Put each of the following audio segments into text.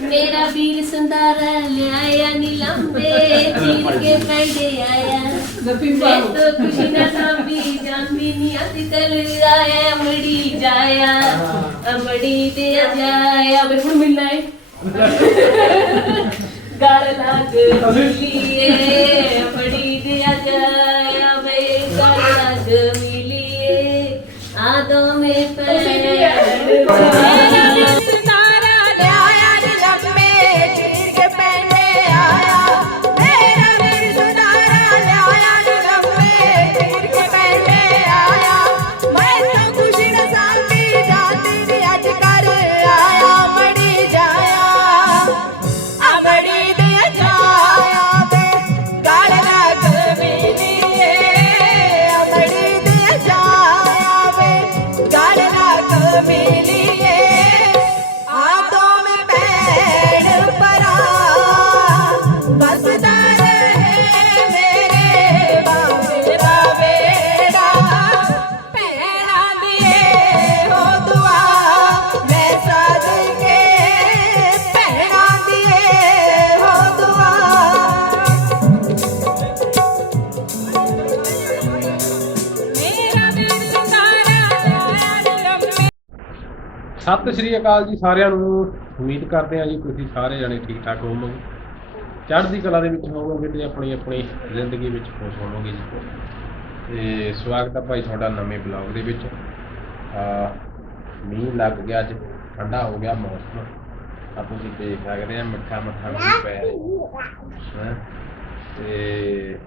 ਮੇਰਾ ਵੀਰ ਸੰਦਾਰਾ ਲਿਆਇਆ ਨੀ ਲੰਬੇ ਚੀਰ ਕੇ ਪੈਂਦੇ ਆਇਆ। ਮੈਂ ਤਾਂ ਖੁਸ਼ੀ ਨਾ ਸਾਂਭੀ ਜਾਂਦੀ ਨੀ ਅੱਜ ਕੱਲ ਆਇਆ ਅਮੜੀ ਜਾਇਆ। ਅਮੜੀ ਤੇ ਜਾਇਆ ਵੇ ਹੁਣ ਮਿਲਣਾ ਹੈ ਗਾਲ ਲੱਗ ਮਿਲੀਏ ਅਮੜੀ ਸਤਿ ਸ਼੍ਰੀ ਅਕਾਲ ਜੀ ਸਾਰਿਆਂ ਨੂੰ। ਉਮੀਦ ਕਰਦੇ ਹਾਂ ਜੀ ਤੁਸੀਂ ਸਾਰੇ ਜਣੇ ਠੀਕ ਠਾਕ ਹੋਵੋਗੇ। ਚੜ੍ਹਦੀ ਕਲਾ ਦੇ ਵਿੱਚ ਹੋਵੋਗੇ ਤੇ ਆਪਣੀ ਆਪਣੀ ਜ਼ਿੰਦਗੀ ਵਿੱਚ ਖੁਸ਼ ਹੋਵੋਗੇ ਜੀ। ਤੇ ਸਵਾਗਤ ਹੈ ਭਾਈ ਤੁਹਾਡਾ ਨਵੇਂ ਬਲੌਗ ਦੇ ਵਿੱਚ। ਆ, ਮੀਂਹ ਲੱਗ ਗਿਆ ਅੱਜ, ਠੰਡਾ ਹੋ ਗਿਆ ਮੌਸਮ। ਆ ਤੁਸੀਂ ਦੇਖ ਸਕਦੇ ਆ ਮਿੱਠਾ ਮਿੱਠਾ ਮੀਂਹ ਪੈ ਰਿਹਾ। ਹੈ? ਤੇ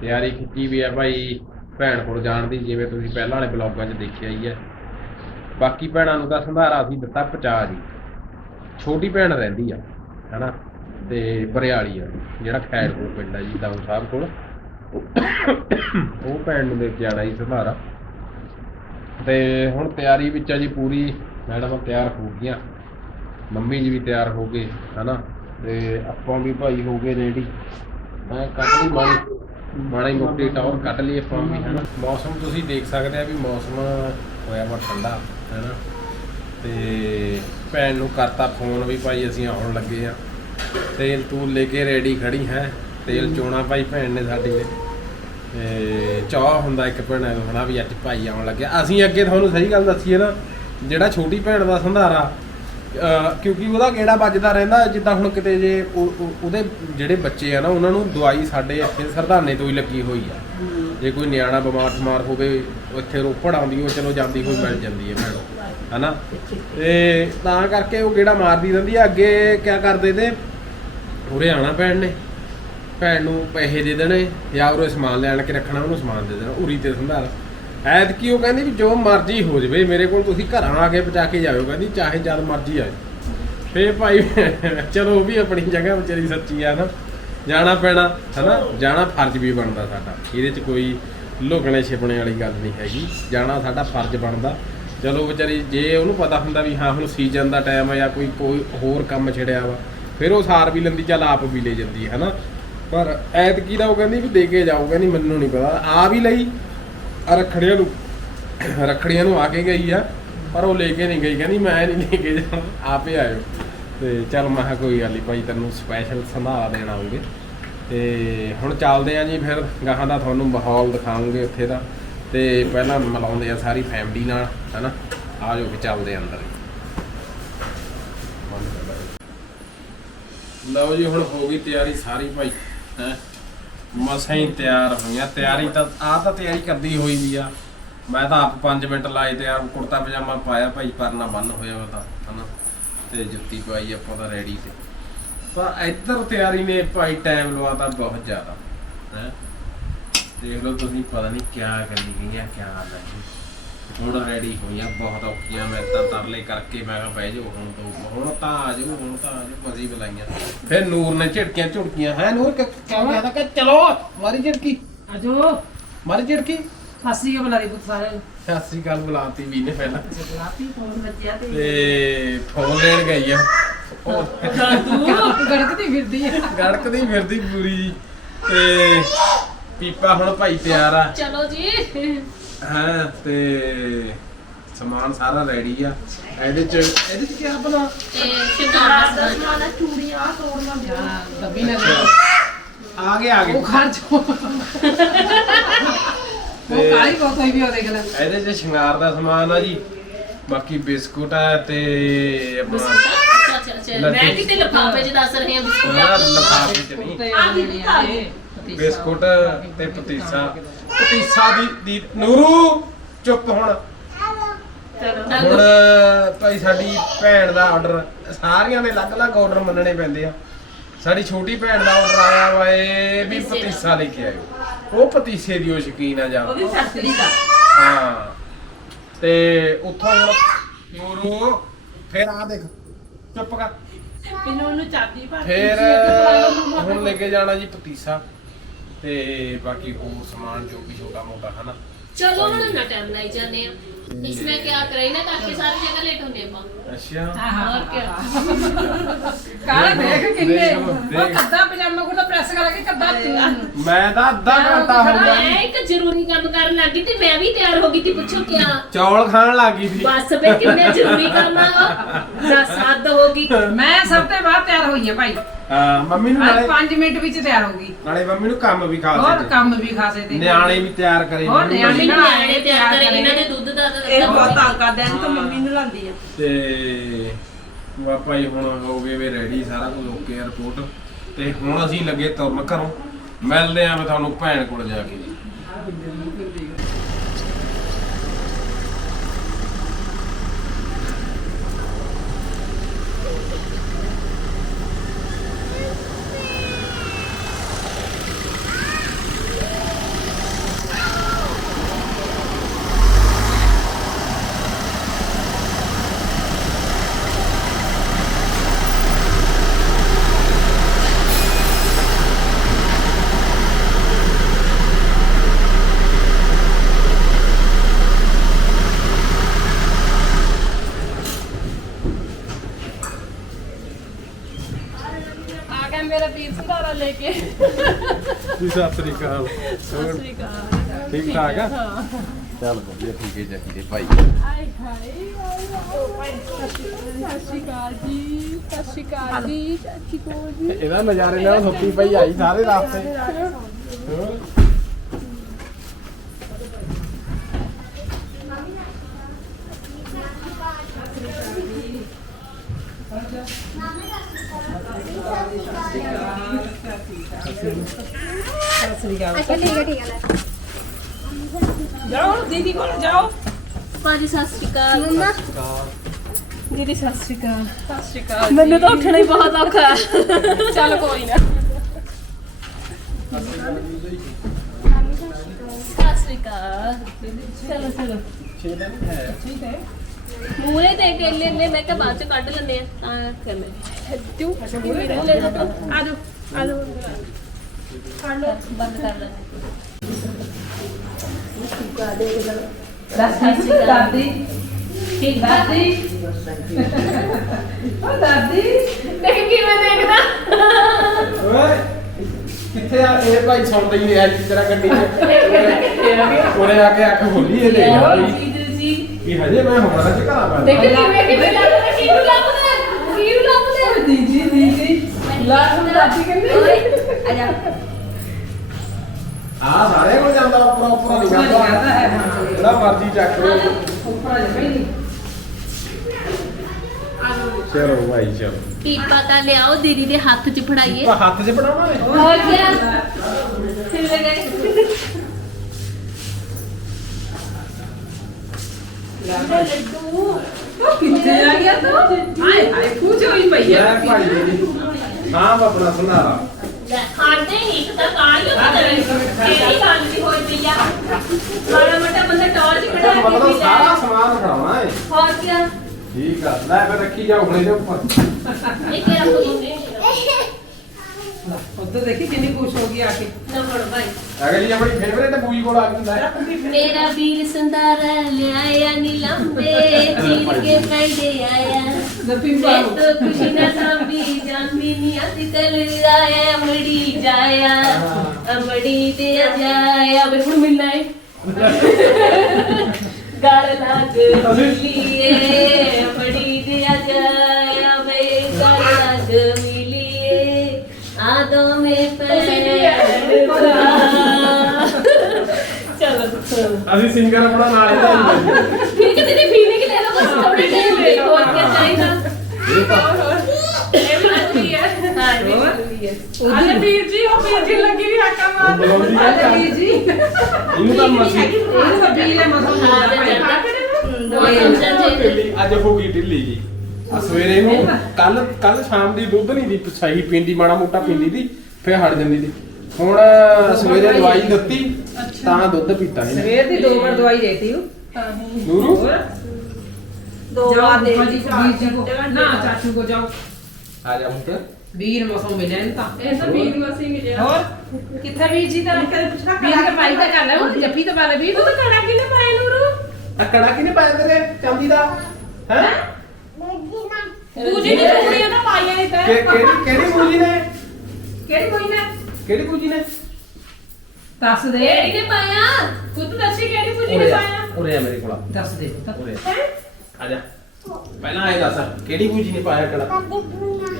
ਤਿਆਰੀ ਕੀਤੀ ਵੀ ਆ ਭਾਈ ਭੈਣ ਕੋਲ ਜਾਣ ਦੀ, ਜਿਵੇਂ ਤੁਸੀਂ ਪਹਿਲਾਂ ਵਾਲੇ ਬਲੌਗਾਂ 'ਚ ਦੇਖਿਆ ਹੀ ਹੈ ਬਾਕੀ ਭੈਣਾਂ ਨੂੰ ਤਾਂ ਸੰਧਾਰਾ ਅਸੀਂ ਦਿੱਤਾ 50 ਜੀ। ਛੋਟੀ ਭੈਣ ਰਹਿੰਦੀ ਆ, ਹਨਾ? ਤੇ ਬਰਿਆਲੀ ਆ, ਜਿਹੜਾ ਖੈਰਪੁਰ ਪਿੰਡ ਆ ਜੀ, ਦਾਊ ਸਾਹਿਬ ਕੋਲ। ਉਹ ਭੈਣ ਨੂੰ ਦੇ ਕੇ ਆਣਾ ਜੀ ਸੰਧਾਰਾ। ਤੇ ਹੁਣ ਤਿਆਰੀ ਵਿੱਚ ਆ ਜੀ ਪੂਰੀ, ਮੈਡਮ ਤਿਆਰ ਹੋ ਗਈਆਂ। ਮੰਮੀ ਜੀ ਵੀ ਤਿਆਰ ਹੋ ਗਏ, ਹਨਾ? ਤੇ ਆਪਾਂ ਵੀ ਭਾਈ ਹੋ ਗਏ ਰੈਡੀ। ਮੈਂ ਕੱਟ ਲਈ ਮਾੜੀ ਮਾੜੀ ਮੋਟੀ ਟੌਰ ਕੱਟ ਲਈ ਆਪਾਂ ਵੀ, ਹਨਾ? ਮੌਸਮ ਤੁਸੀਂ ਦੇਖ ਸਕਦੇ ਆ ਵੀ ਮੌਸਮ ਹੋਇਆ ਵਾ ਠੰਡਾ। ਹੈਨਾ? ਤੇ ਭੈਣ ਨੂੰ ਕਰਤਾ ਫੋਨ ਵੀ ਭਾਈ ਅਸੀਂ ਆਉਣ ਲੱਗੇ ਆ। ਤੇਲ ਤੂਲ ਲੈ ਕੇ ਰੈਡੀ ਖੜੀ ਹੈ। ਤੇਲ ਚੋਣਾ ਭਾਈ ਭੈਣ ਨੇ ਸਾਡੀ ਨੇ ਤੇ ਚਾਹ ਹੁੰਦਾ ਇੱਕ ਭੈਣ ਨੂੰ ਹਨਾ ਵੀ ਅੱਜ ਭਾਈ ਆਉਣ ਲੱਗਿਆ। ਅਸੀਂ ਅੱਗੇ ਤੁਹਾਨੂੰ ਸਹੀ ਗੱਲ ਦੱਸੀਏ ਨਾ ਜਿਹੜਾ ਛੋਟੀ ਭੈਣ ਦਾ ਸੰਧਾਰਾ ਕਿਉਂਕਿ ਉਹਦਾ ਕਿਹੜਾ ਵੱਜਦਾ ਰਹਿੰਦਾ ਜਿੱਦਾਂ ਹੁਣ ਕਿਤੇ ਜੇ ਉਹਦੇ ਜਿਹੜੇ ਬੱਚੇ ਆ ਨਾ, ਉਹਨਾਂ ਨੂੰ ਦਵਾਈ ਸਾਡੇ ਇੱਥੇ ਸਰਧਾਨੇ ਤੋਂ ਹੀ ਲੱਗੀ ਹੋਈ ਆ। ਜੇ ਕੋਈ ਨਿਆਣਾ ਬਿਮਾਰ ਠਮਾਰ ਹੋਵੇ ਇੱਥੇ ਰੋਪੜ ਆਉਂਦੀ, ਉਹ ਚਲੋ ਜਾਂਦੀ ਹੋਈ ਮਿਲ ਜਾਂਦੀ ਹੈ ਮੈਡਮ ਹਨਾ? ਤੇ ਤਾਂ ਕਰਕੇ ਉਹ ਕਿਹੜਾ ਮਾਰਦੀ ਰਹਿੰਦੀ ਆ। ਅੱਗੇ ਕਿਆ ਕਰਦੇ ਤੇ, ਉਰੇ ਆਣਾ ਭੈਣ ਨੇ। ਭੈਣ ਨੂੰ ਪੈਸੇ ਦੇ ਦੇਣੇ, ਜਾਂ ਉਰੇ ਸਮਾਨ ਲੈਣ ਕੇ ਰੱਖਣਾ, ਉਹਨੂੰ ਸਮਾਨ ਦੇ ਦੇਣਾ, ਉਰੀ ਤੇ ਸੰਧਾਰ। ਐਤਕੀ ਉਹ ਕਹਿੰਦੀ ਵੀ ਜੋ ਮਰਜ਼ੀ ਹੋ ਜਵੇ, ਮੇਰੇ ਕੋਲ ਤੁਸੀਂ ਘਰਾਂ ਆ ਕੇ ਪਹੁੰਚਾ ਕੇ ਜਾਇਓ, ਕਹਿੰਦੀ ਚਾਹੇ ਜਦ ਮਰਜ਼ੀ ਆਏ ਫੇ ਭਾਈ ਚਲੋ ਉਹ ਵੀ ਆਪਣੀ ਜਗ੍ਹਾ ਵਿਚਾਰੀ ਸੱਚੀ ਆ ਨਾ। ਜਾਣਾ ਪੈਣਾ, ਹਨਾ? ਜਾਣਾ ਫਰਜ਼ ਵੀ ਬਣਦਾ ਸਾਡਾ। ਇਹਦੇ 'ਚ ਕੋਈ ਲੁਕਣੇ ਛਿਪਣੇ ਵਾਲੀ ਗੱਲ ਨਹੀਂ ਹੈਗੀ। ਜਾਣਾ ਸਾਡਾ ਫਰਜ਼ ਬਣਦਾ। ਚਲੋ ਵਿਚਾਰੀ, ਜੇ ਉਹਨੂੰ ਪਤਾ ਹੁੰਦਾ ਵੀ ਹਾਂ, ਹੁਣ ਸੀਜ਼ਨ ਦਾ ਟਾਈਮ ਆ ਜਾਂ ਕੋਈ ਕੋਈ ਹੋਰ ਕੰਮ ਛਿੜਿਆ ਵਾ, ਫਿਰ ਉਹ ਸਾਰ ਵੀ ਲੈਂਦੀ, ਚੱਲ ਆਪ ਵੀ ਲੈ ਜਾਂਦੀ ਹੈ, ਹਨਾ? ਪਰ ਐਤਕੀ ਦਾ ਉਹ ਕਹਿੰਦੀ ਵੀ ਦੇ ਕੇ ਜਾਓ, ਕਹਿੰਦੀ ਮੈਨੂੰ ਨਹੀਂ ਪਤਾ। ਆ ਵੀ ਲਈ ਰੱਖੜੀਆਂ ਨੂੰ ਰੱਖੜੀਆਂ ਨੂੰ ਆ ਕੇ ਗਈ ਆ, ਪਰ ਉਹ ਲੈ ਕੇ ਨਹੀਂ ਗਈ। ਕਹਿੰਦੀ ਮੈਂ ਨਹੀਂ ਲੈ ਕੇ ਜਾਣਾ, ਆਪੇ ਆਇਓ। ਤੇ ਚੱਲ ਮੈਂ ਕਿਹਾ ਕੋਈ ਗੱਲ ਨਹੀਂ ਭਾਈ, ਤੈਨੂੰ ਸਪੈਸ਼ਲ ਸੰਧਾਰਾ ਦੇਣ ਆਉਂਗੇ ਤੇ ਹੁਣ ਚੱਲਦੇ ਆਂ ਜੀ ਫਿਰ, ਗਾਹਾਂ ਦਾ ਤੁਹਾਨੂੰ ਮਾਹੌਲ ਦਿਖਾਉਂਗੇ ਉੱਥੇ ਦਾ। ਤੇ ਪਹਿਲਾਂ ਮਿਲਾਉਂਦੇ ਆ ਸਾਰੀ ਫੈਮਿਲੀ ਨਾਲ, ਹਨਾ? ਆ ਜਾਓ ਵੀ ਚੱਲਦੇ ਆਂ ਅੰਦਰ। ਲਓ ਜੀ, ਹੁਣ ਹੋ ਗਈ ਤਿਆਰੀ ਸਾਰੀ ਭਾਈ, ਹੈ? ਮਸਾਂ ਹੀ ਤਿਆਰ ਹੋਈਆਂ, ਤਿਆਰੀ ਤਾਂ, ਆਹ ਤਾਂ ਤਿਆਰੀ ਕਰਦੀ ਹੋਈ ਵੀ ਆ। ਮੈਂ ਤਾਂ ਆਪ 5 ਮਿੰਟ ਲਾਏ ਤੇ ਆ ਕੁੜਤਾ ਪਜਾਮਾ ਪਾਇਆ ਭਾਈ, ਪਰਨਾ ਬੰਨ ਹੋਇਆ ਵਾ ਤਾਂ, ਹਨਾ। ਤੇ ਜੁੱਤੀ ਪਾਈ ਆਪਾਂ ਤਾਂ ਰੈਡੀ ਤੇ ਪਰ ਇੱਧਰ ਤਿਆਰੀ ਨੇ ਭਾਈ ਟਾਈਮ ਲਵਾਤਾ ਬਹੁਤ ਜ਼ਿਆਦਾ, ਹੈ। ਦੇਖ ਲਓ ਤੁਸੀਂ, ਪਤਾ ਨਹੀਂ ਕਿਆ ਕਰੀ ਗਈਆਂ, ਕਿਆ ਨਹੀਂ। ਹੁਣ ਰੈਡੀ ਹੋਈਆਂ ਬਹੁਤ ਔਖੀਆਂ ਮੈਂ ਤਾਂ ਤਰਲੇ ਕਰਕੇ ਮੈਂ ਕਿਹਾ ਬਹਿ ਜਾਓ ਹੁਣ ਤੋਂ ਹੁਣ ਤਾਂ ਆ ਜਾਓ ਹੁਣ ਤਾਂ ਆ ਜਾਓ ਮਜ਼ੀ ਬੁਲਾਈਆਂ ਫਿਰ ਨੂਰ ਨੇ ਝਿੜਕੀਆਂ ਝੁੜਕੀਆਂ ਹੈ ਨੂਰ ਕਿ- ਕਿਆ ਕਹਿੰਦਾ ਕਿ ਚਲੋ ਮਾਰੀ ਝਿੜਕੀ। ਅਜੋ ਮਾਰੀ ਝਿੜਕੀ। ਖਾਸੀ ਕੇ ਬੁਲਾ ਰਹੀ ਪੁੱਤ ਸਾਰੇ। ਸਤਿ ਸ੍ਰੀ ਅਕਾਲ ਬੁਲਾਤੀ ਵੀ ਨੇ ਪਹਿਲਾਂ। ਬੁਲਾਤੀ ਫੋਨ ਬੱਚਿਆ ਤੇ। ਤੇ ਫੋਨ ਲੈਣ ਗਈ ਆ। ਉਹ ਤੂੰ? ਗੜਕਦੀ ਫਿਰਦੀ ਆ। ਗੜਕਦੀ ਫਿਰਦੀ ਪੂਰੀ ਜੀ। ਤੇ ਪੀਪਾ ਹੁਣ ਭਾਈ ਤਿਆਰ ਆ। ਚਲੋ ਜੀ। ਹਾਂ ਤੇ ਸਮਾਨ ਸਾਰਾ ਰੈਡੀ ਆ। ਇਹਦੇ ਚ ਇਹਦੇ ਚ ਕੀ ਬਣਾ ਤੇ ਸ਼ਿਕਾਰ ਦਾ ਸਮਾਨ ਹਾਂ ਦੱਬੀ ਨਾ ਆ ਗਏ ਆ ਗਏ। ਉਹ ਖਰਚ ਉਹ ਕਾਲੀ ਬਹੁਤ ਹੋਈ ਵੀ ਉਹ ਦੇਖ ਲੈ ਇਹਦੇ ਚ ਸ਼ਿੰਗਾਰ ਦਾ ਸਮਾਨ ਆ ਜੀ। ਬਾਕੀ ਬਿਸਕੁਟ ਆ ਤੇ ਆਪਣਾ ਮੈਂ ਕਿਤੇ ਲਫਾਫੇ 'ਚ ਦੱਸ ਰਹੀ ਹਾਂ ਬਿਸਕੁਟ ਲਿਫਾਫੇ ਚ ਨਹੀਂ। ਆ। ਇਹ ਬਿਸਕੁਟ ਤੇ ਪਤੀਸਾ। ਪਤੀਸਾ ਦੀ ਦੀ ਨੂਰੂ ਚੁੱਪ ਹੁਣ। ਹੁਣ ਭਾਈ ਸਾਡੀ ਭੈਣ ਦਾ ਆਰਡਰ ਸਾਰੀਆਂ ਦੇ ਅਲੱਗ-ਅਲੱਗ ਆਰਡਰ ਮੰਨਣੇ ਪੈਂਦੇ ਆ। ਸਾਡੀ ਛੋਟੀ ਭੈਣ ਦਾ ਆਰਡਰ ਆਇਆ ਵਾ ਇਹ ਵੀ ਪਤੀਸੇ ਲੈ ਕੇ ਆਇਓ। ਉਹ ਪਤੀਸੇ ਦੀ ਉਹ ਸ਼ੌਕੀਨ ਆ ਜਾ। ਉਹਦੀ ਸਸਤਰੀ ਦਾ। ਹਾਂ। ਤੇ ਉੱਥੋਂ ਹੁਣ ਨੂਰੂ ਫਿਰ ਆ ਦੇਖ ਚੁੱਪ ਕਰ। ਪਿੰਨੂ ਉਹਨੂੰ ਚਾਬੀ ਭਰ ਫਿਰ ਹੁਣ ਲੈ ਕੇ ਜਾਣਾ ਜੀ ਪਤੀਸਾ। ਤੇ ਬਾਕੀ ਹੋਰ ਸਮਾਨ ਜੋ ਵੀ ਛੋਟਾ ਮੋਟਾ, ਹਨਾ। ਚਲੋ ਹੁਣ ਨਾ ਟਾਈਮ ਲਾਈ ਜਾਂਦੇ ਆ इसमें क्या करे ना ताकि सारी जगह लेट होने पा ਅੱਛਾ और क्या ਕਾਲਾ ਦੇਖ ਕਿੰਨੇ ਦੇਖ, ਉਹ ਦੇਖ। ਕੱਦਾ ਪਜਾਮਾ ਕੁੜਤਾ ਪ੍ਰੈਸ ਕਰਕੇ ਕੱਦਾ ਮੈਂ ਤਾਂ ਅੱਧਾ ਘੰਟਾ ਹੋ ਗਿਆ मैं एक जरूरी काम करन लगी थी मैं भी तैयार हो गई थी पूछो क्या ਚੌਲ ਖਾਣ ਲੱਗੀ ਸੀ बस पे कितने जरूरी काम आ दस हद होगी ਮੈਂ ਸਭ ਤੋਂ ਬਾਅਦ ਤਿਆਰ ਹੋਈ ਹਾਂ ਭਾਈ ਹਾਂ ਮੰਮੀ ਨੂੰ ਅੱਜ ਨਾਲੇ 5 ਮਿੰਟ ਵਿੱਚ ਤਿਆਰ ਹੋ ਗਈ ਨਾਲੇ ਮੰਮੀ ਨੂੰ ਕੰਮ ਵੀ ਖਾ ਹੋਰ ਦੇ ਕੰਮ ਵੀ ਖਾਸੇ ਤੇ ਨਿਆਣੇ ਵੀ ਤਿਆਰ ਕਰੇ ਹੋਰ ਮੰਮੀ ਨਿਆਣੇ ਮੈਨੂੰ ਬਣਾ ਨਿਆਣੇ ਤਿਆਰ ਕਰੇ ਇਹਨਾਂ ਦੇ ਦੁੱਧ ਦਾ ਇਹ ਬਹੁਤ ਤੰਗ ਕਰਦੇ ਨੇ ਤਾਂ ਮੰਮੀ ਨੂੰ ਲਾਂਦੀ ਆ। ਤੇ ਵਾਪਾ ਜੀ, ਹੁਣ ਹੋ ਗਏ ਵੇ ਰੈਡੀ ਸਾਰਾ ਕੁਝ ਓਕੇ ਰਿਪੋਰਟ ਤੇ ਹੁਣ ਅਸੀਂ ਲੱਗੇ ਤੁਰਨ ਘਰੋਂ। ਮਿਲਦੇ ਆਂ ਮੈਂ ਤੁਹਾਨੂੰ ਭੈਣ ਕੋਲ ਜਾ ਕੇ ਆ ਗਿਆ ਮੇਰਾ ਵੀਰ ਸੰਧਾਰਾ ਲੈ ਕੇ ਸਤਿ ਸ੍ਰੀ ਅਕਾਲ। ਠੀਕ ਠਾਕ ਆ? ਚੱਲ ਵਧੀਆ ਠੀਕ ਹੈ ਚਾਹੀਦੇ ਭਾਈ। ਆਏ ਹਾਏ ਸਤਿ ਸ਼੍ਰੀ ਅਕਾਲ ਜੀ ਸਤਿ ਸ਼੍ਰੀ ਅਕਾਲ ਜੀ ਅਕਾਲ ਜੀ। ਇਹਦਾ ਨਜ਼ਾਰੇ ਨਾਲ ਸੁੱਤੀ ਪਈ ਆਈ ਸਾਰੇ ਰਾਸਤੇ। ਹੋਰ? ਜਾਓ ਦੀਦੀ ਕੋਲ ਜਾਓ। ਭਾਜੀ ਸਤਿ ਸ਼੍ਰੀ ਅਕਾਲ। ਮੰਮਾ ਦੀਦੀ ਸਤਿ ਸ਼੍ਰੀ ਅਕਾਲ। ਸਤਿ ਸ਼੍ਰੀ ਅਕਾਲ ਮੈਨੂੰ ਤਾਂ ਉੱਠਣਾ ਹੀ ਬਹੁਤ ਔਖਾ ਹੈ। ਚੱਲ ਕੋਈ ਨਾ। ਸਤਿ ਸ਼੍ਰੀ ਅਕਾਲ। ਚਲੋ ਚਲੋ। ਠੀਕ ਹੈ। ਮੂਲੇ ਤੇ ਕੇਲੇ ਨੇ ਮੈਂ ਕਿਹਾ ਬਾਅਦ ਚ ਕੱਢ ਲੈਂਦੇ ਆ। ਤਾਂ ਕਰ ਲੈ। ਤੂੰ ਮੂਲੇ ਦਾ ਆ ਜਾ ਆ ਜਾ ਕੱਢ ਲੋ ਬੰਦ ਕਰ ਲੈ ਦਾਦੀ ਦਾਦੀ ਠੀਕ ਆ ਦਾਦੀ ਉਹ ਦਾਦੀ ਦੇਖ ਕਿਵੇਂ ਦੇਖਦਾ ਓਏ ਕਿੱਥੇ ਆ ਇਹ ਭਾਈ ਸੁਣਦਾ ਹੀ ਨਹੀਂ ਅੱਜ ਤੇਰਾ ਗੱਡੀ 'ਚ ਉਰੇ ਆ ਕੇ ਅੱਖ ਖੋਲੀ ਇਹ ਲੈ ਹੋਰ ਗਿਆ ਜੀ ਜੀ ਇਹ ਹਜੇ ਮੈਂ ਹੁਮਰਾ ਚ ਘਰਾਂ ਪਾ ਦੇਖ ਕਿਵੇਂ ਕਿਵੇਂ ਲੱਗਦਾ ਕਿਹਨੂੰ ਲੱਭਦਾ ਕਿਹਨੂੰ ਲੱਭਦਾ ਦੀਦੀ ਦੀਦੀ ਲਾ ਹੁਣ ਦਾਦੀ ਕਹਿੰਦੀ ਓਏ ਆ ਜਾ ਆ ਸਾਰੇ ਕੋਲ ਜਾਂਦਾ ਉੱਪਰ ਉੱਪਰ ਨਹੀਂ ਜਾਂਦਾ। ਜਾਂਦਾ ਹੈ ਹਾਂ। ਜਿਹੜਾ ਮਰਜ਼ੀ ਚੱਕ ਲਓ ਉੱਪਰ ਆ ਜਾ ਬਈ ਚਲੋ ਭਾਈ ਚਲੋ। ਪੀਪਾ ਤਾਂ ਲਿਆਓ ਦੀਦੀ ਦੇ ਹੱਥ 'ਚ ਫੜਾਈਏ। ਆਪਾਂ ਹੱਥ 'ਚ ਬਣਾਉਣਾ ਨੇ ਹੋਰ ਕਿਆ ਫਿਰ ਲਗੇ ਕਿੱਥੇ ਆ ਗਿਆ ਤੂੰ? ਹਾਏ ਹਾਏ ਕੁਝ ਹੋਈ ਪਈ ਲੈ ਭਾਈ ਜੀ ਨਾਮ ਆਪਣਾ ਸੁਨਾਰਾ ਲੈ ਖਾਂਦੇ ਹੀ ਇੱਕ ਤਾਂ ਕਾਲੀ ਹੋ ਗਈ ਕਿਹੜੀ ਗੱਲ ਦੀ ਹੋਈ ਪਈ ਆ ਮਾੜਾ ਮੋਟਾ ਬੰਦਾ ਟੌਰ 'ਚ ਇਹਦਾ ਖੜਾ ਕੇ ਮਤਲਬ ਵੀ ਲੈ ਸਾਰਾ ਸਮਾਨ ਖੜਾਉਣਾ ਹੈ ਹੋਰ ਕਿਆ ਠੀਕ ਆ ਲੈ ਫਿਰ ਰੱਖੀ ਜਾਓ ਹੁਣੇ ਦੇ ਉੱਪਰ ਇਹ ਕਿਹੜਾ ਕੋਈ ਉਧਰ ਦੇਖੀ ਕਿੰਨੀ ਖੁਸ਼ ਹੋ ਗਈ ਆ ਕੇ ਨਾ ਫੜੋ ਭਾਈ ਅਗਲੀ ਆਪਣੀ ਫੇਵਰੇਟ ਬੂਈ ਕੋਲ ਆ ਗਈ ਲੈ ਮੇਰਾ ਵੀਰ ਸੰਦਾਰਾ ਲਿਆਇਆ ਨੀ ਲੰਬੇ ਚੀਰ ਕੇ ਪੈਂਦੇ ਆਇਆ ਨਪੀ ਮੈਂ ਤਾਂ ਖੁਸ਼ੀ ਨਾ ਸਾਂਭੀ ਜਾਂਦੀ ਨੀ ਅਸੀਂ ਤਲ ਆਇਆ ਤੇ ਗਲ ਲੱਗ ਮਿਲੀਏ ਬੜੀ ਦਿਆ ਜਾਇਆ ਵੇ ਗਲ ਲੱਗ ਮਿਲੀਏ। ਆਦੋਂ ਮੇ ਪੈਰ ਚਲੋ ਅਸੀਂ ਸਿੰਗਰ ਆਪਣਾ ਨਾਲ ਹੀ ਠੀਕ ਹੈ ਤੇਰੀ ਫੀਲਿੰਗ ਲੈ ਲਓ ਬਸ ਥੋੜੀ ਟਾਈਮ ਲਈ ਹੋਰ ਕੀ ਚਾਹੀਦਾ। ਇਹ ਹਾਂ ਵੀ ਹੈ। ਅਰੇ ਵੀਰ ਜੀ ਉਹ ਵੀਰ ਜੀ ਲੱਗੀ ਵੀ ਆਕਾ ਮਾਰ ਅਰੇ ਵੀਰ ਜੀ। ਇਹਨੂੰ ਤਾਂ ਮਸੀ ਇਹਨੂੰ ਤਾਂ ਵੀਰ ਹੈ ਮਤਲਬ ਹਾਂ ਦੋ ਅੱਜ ਹੋ ਗਈ ਢਿੱਲੀ ਜੀ। ਆ ਸਵੇਰੇ ਨੂੰ ਕੱਲ ਕੱਲ ਸ਼ਾਮ ਦੀ ਦੁੱਧ ਨਹੀਂ ਦੀ ਸਹੀ ਪੀਂਦੀ ਮਾੜਾ ਮੋਟਾ ਪੀਂਦੀ ਦੀ ਫਿਰ ਹਟ ਜਾਂਦੀ ਸੀ। ਹੁਣ ਸਵੇਰੇ ਦਵਾਈ ਦਿੱਤੀ ਤਾਂ ਦੁੱਧ ਪੀਤਾ ਇਹਨੇ। ਸਵੇਰ ਦੀ ਦੋ ਵਾਰ ਦਵਾਈ ਦੇਤੀ ਹੂੰ ਨੂਰੂ? ਦੋ ਵਾਰ ਦੇ ਜੀ ਵੀਰ ਜੀ ਕੋ। ਨਾ ਚਾਚੂ ਕੋ ਜਾਓ। ਆ ਜਾ ਮੁੱਕ ਵੀਰ ਮਸੋਂ ਮਿਲਿਆ ਇਹਨੂੰ ਤਾਂ। ਇਹ ਤਾਂ ਵੀਰ ਨੂੰ ਅਸੀਂ ਮਿਲਿਆ। ਹੋਰ? ਕਿੱਥੇ ਵੀਰ ਜੀ ਤਾਂ? ਕਦੇ ਪੁੱਛਣਾ ਵੀਰ ਕੇ ਪਾਈ ਤਾਂ ਕਰ ਲੈ ਉਹ ਜੱਫੀ ਤਾਂ ਪਾ ਲੈ ਵੀਰ। ਤੂੰ ਤਾਂ ਕੜਾ ਕਿਨੇ ਪਾਇਆ ਨੂਰੂ? ਕੜਾ ਕਿਨੇ ਪਾਇਆ ਤੇਰੇ? ਚਾਂਦੀ ਦਾ? ਹੈ? ਪੂਜੀ ਨੇ ਕੁੜੀਆਂ ਤਾਂ ਪਾਈਆਂ ਨਹੀਂ ਤਾਂ। ਕਿਹੜੀ ਕਿਹੜੀ ਬੂਜੀ ਨੇ? ਕਿਹੜੀ ਕੋਈ ਨਾ? ਕਿਹੜੀ ਬੂਜੀ ਨੇ? ਦੱਸ ਦੇ। ਕਿਹੜੀ ਨੇ ਪਾਇਆ? ਖੁਦ ਦੱਸੀ ਕਿਹੜੀ ਪੂਜੀ ਨੇ ਪਾਇਆ? ਉਰੇ ਆ ਮੇਰੇ ਕੋਲ ਦੱਸ ਦੇ ਉਰੇ ਆ। ਜਾ। ਪਹਿਲਾਂ ਆਏ ਦੱਸ ਕਿਹੜੀ ਬੂਜੀ ਨੇ ਪਾਇਆ ਕੜਾ?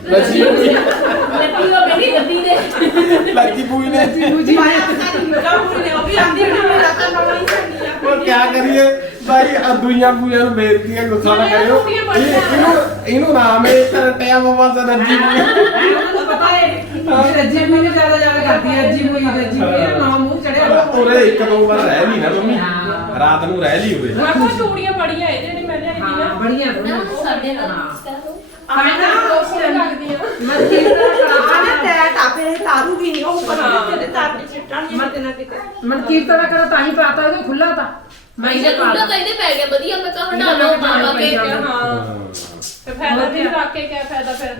ਲੱਗੀ ਬੂਜੀ ਲੱਗੀ ਉਹ ਮੇਰੀ ਲੱਗੀ ਨੇ। ਲੱਗੀ ਬੂਜੀ ਨੇ ਪੂਜੀ ਉਹ ਵੀ ਆਂਦੀ ਹੋਣੀ ਮੇਰਾ ਤਾਂ ਨਵਾਂ ਹੀ ਕਰਨੀ ਆ। ਉਹ ਕਿਆ ਕਰੀਏ? ਭਾਈ ਆ ਦੁਨੀਆ ਪੂਜਾ ਨੂੰ ਬੇਇੱਜ਼ਤੀਆਂ ਗੁੱਸਾ ਨਾ ਕਰਿਓ। ਇਹ- ਇਹਨੂੰ ਇਹਨੂੰ ਨਾਮ ਹੈ ਕਰਟਿਆ ਬਾਬਾ ਦਾ ਰੱਜੀ ਪਤਾ ਹੈ ਰੱਜੀ ਮੂਈ ਨੇ ਜ਼ਿਆਦਾ ਜ਼ਿਆਦਾ ਕਰਦੀ ਹੈ ਰੱਜੀ ਮੂਈ ਰੱਜੀ ਦਾ ਨਾਮ ਮੂੰਹ ਚੜਿਆ ਉਰੇ ਇੱਕ ਦੋ ਵਾਰ ਰਹਿ ਲਈ ਨਾ ਮੰਮੀ। ਰਾਤ ਨੂੰ ਰਹਿ ਲਈ ਉਰੇ। ਰੱਖੋ ਚੂੜੀਆਂ ਬੜੀਆਂ ਇਹਦੇ ਨੇ ਮੈਂ ਲਿਆਈ ਨਾ। ਬੜੀਆਂ ਸਾਡੇ ਨਾਲ। ਹਾਂ। ਮੈਂ ਨਾ ਤੈ ਨਹੀਂ ਉਹ ਪਤਾ ਤੇ ਤਾਰ ਤੇ ਨਾ ਕਿਤੇ ਕਰਾ ਤਾਂ ਹੀ ਪਾਤਾ ਉਹਦੇ ਖੁੱਲਾ ਤਾਂ। ਮੈਂ ਇਹਦੇ ਪਾ ਕਹਿੰਦੇ ਪੈ ਗਿਆ ਵਧੀਆ ਮੈਂ ਕਹਾਂ ਹਟਾ ਲਓ ਪਾਪਾ ਕੇ ਤੇ ਫਾਇਦਾ ਵੀ ਰੱਖ ਕੇ ਕਿਆ ਫਾਇਦਾ ਫਿਰ?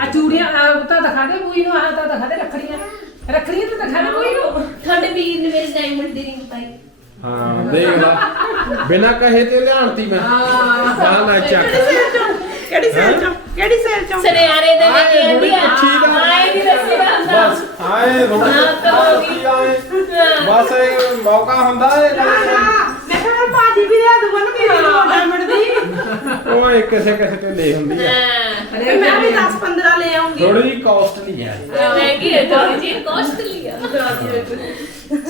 ਆ ਚੂੜੀਆਂ ਆ ਉਹ ਤਾਂ ਦਿਖਾ ਦੇ ਮੂਈ ਨੂੰ ਆ ਤਾਂ ਦਿਖਾ ਦੇ ਰੱਖੜੀਆਂ। ਰੱਖੜੀਆਂ ਤਾਂ ਦਿਖਾ ਦੇ ਮੂਈ ਨੂੰ। ਤੁਹਾਡੇ ਵੀਰ ਨੇ ਮੇਰੇ ਡਾਇਮੰਡ ਦੀ ਰਿੰਗ ਪਾਈ। ਹਾਂ ਦੇਖ ਲਾ। ਬਿਨਾ ਕਹੇ ਤੇ ਲਿਆਣਤੀ ਮੈਂ। ਹਾਂ। ਹਾਂ ਮੈਂ ਚੱਕ। ਕਿਹੜੀ ਸੇਲ ਚੋਂ? ਕਿਹੜੀ ਸੇਲ ਚੋਂ? ਸਨਿਆਰੇ ਦੇ ਆਏ ਵਿੱਚ ਥੋੜੀ ਆਂਦੀ ਆ ਅੱਛੀ ਗੱਲ ਆਏ ਨਹੀਂ ਦੱਸੀ ਹੁੰਦਾ। ਬਸ ਆਏ ਹਾਂ, ਕਰੋਗੀ। ਆਏ। ਬਸ ਇਹ ਮੌਕਾ ਹੁੰਦਾ ਇਹ ਮੈਂ ਕਿਹਾ ਪਾਜੀ ਵੀ ਲਿਆ ਦੂਗਾ ਨਾ ਮੇਰੀ ਡਾਇਮੰਡ ਦੀ ਦਾ। ਉਹ ਇੱਕ ਕਿਸੇ ਕਿਸੇ ਤੇ ਲੈ ਹੁੰਦੀ ਆ ਹਾਂ। ਤੇ ਮੈਂ ਵੀ 10 15 ਲੈ ਆਉਂਗੀ। ਥੋੜੀ ਜਿਹੀ ਕਾਸਟਲੀ ਆ ਮਹਿੰਗੀ ਹੈ ਥੋੜੀ ਜਿਹੀ ਕਾਸਟਲੀ ਆ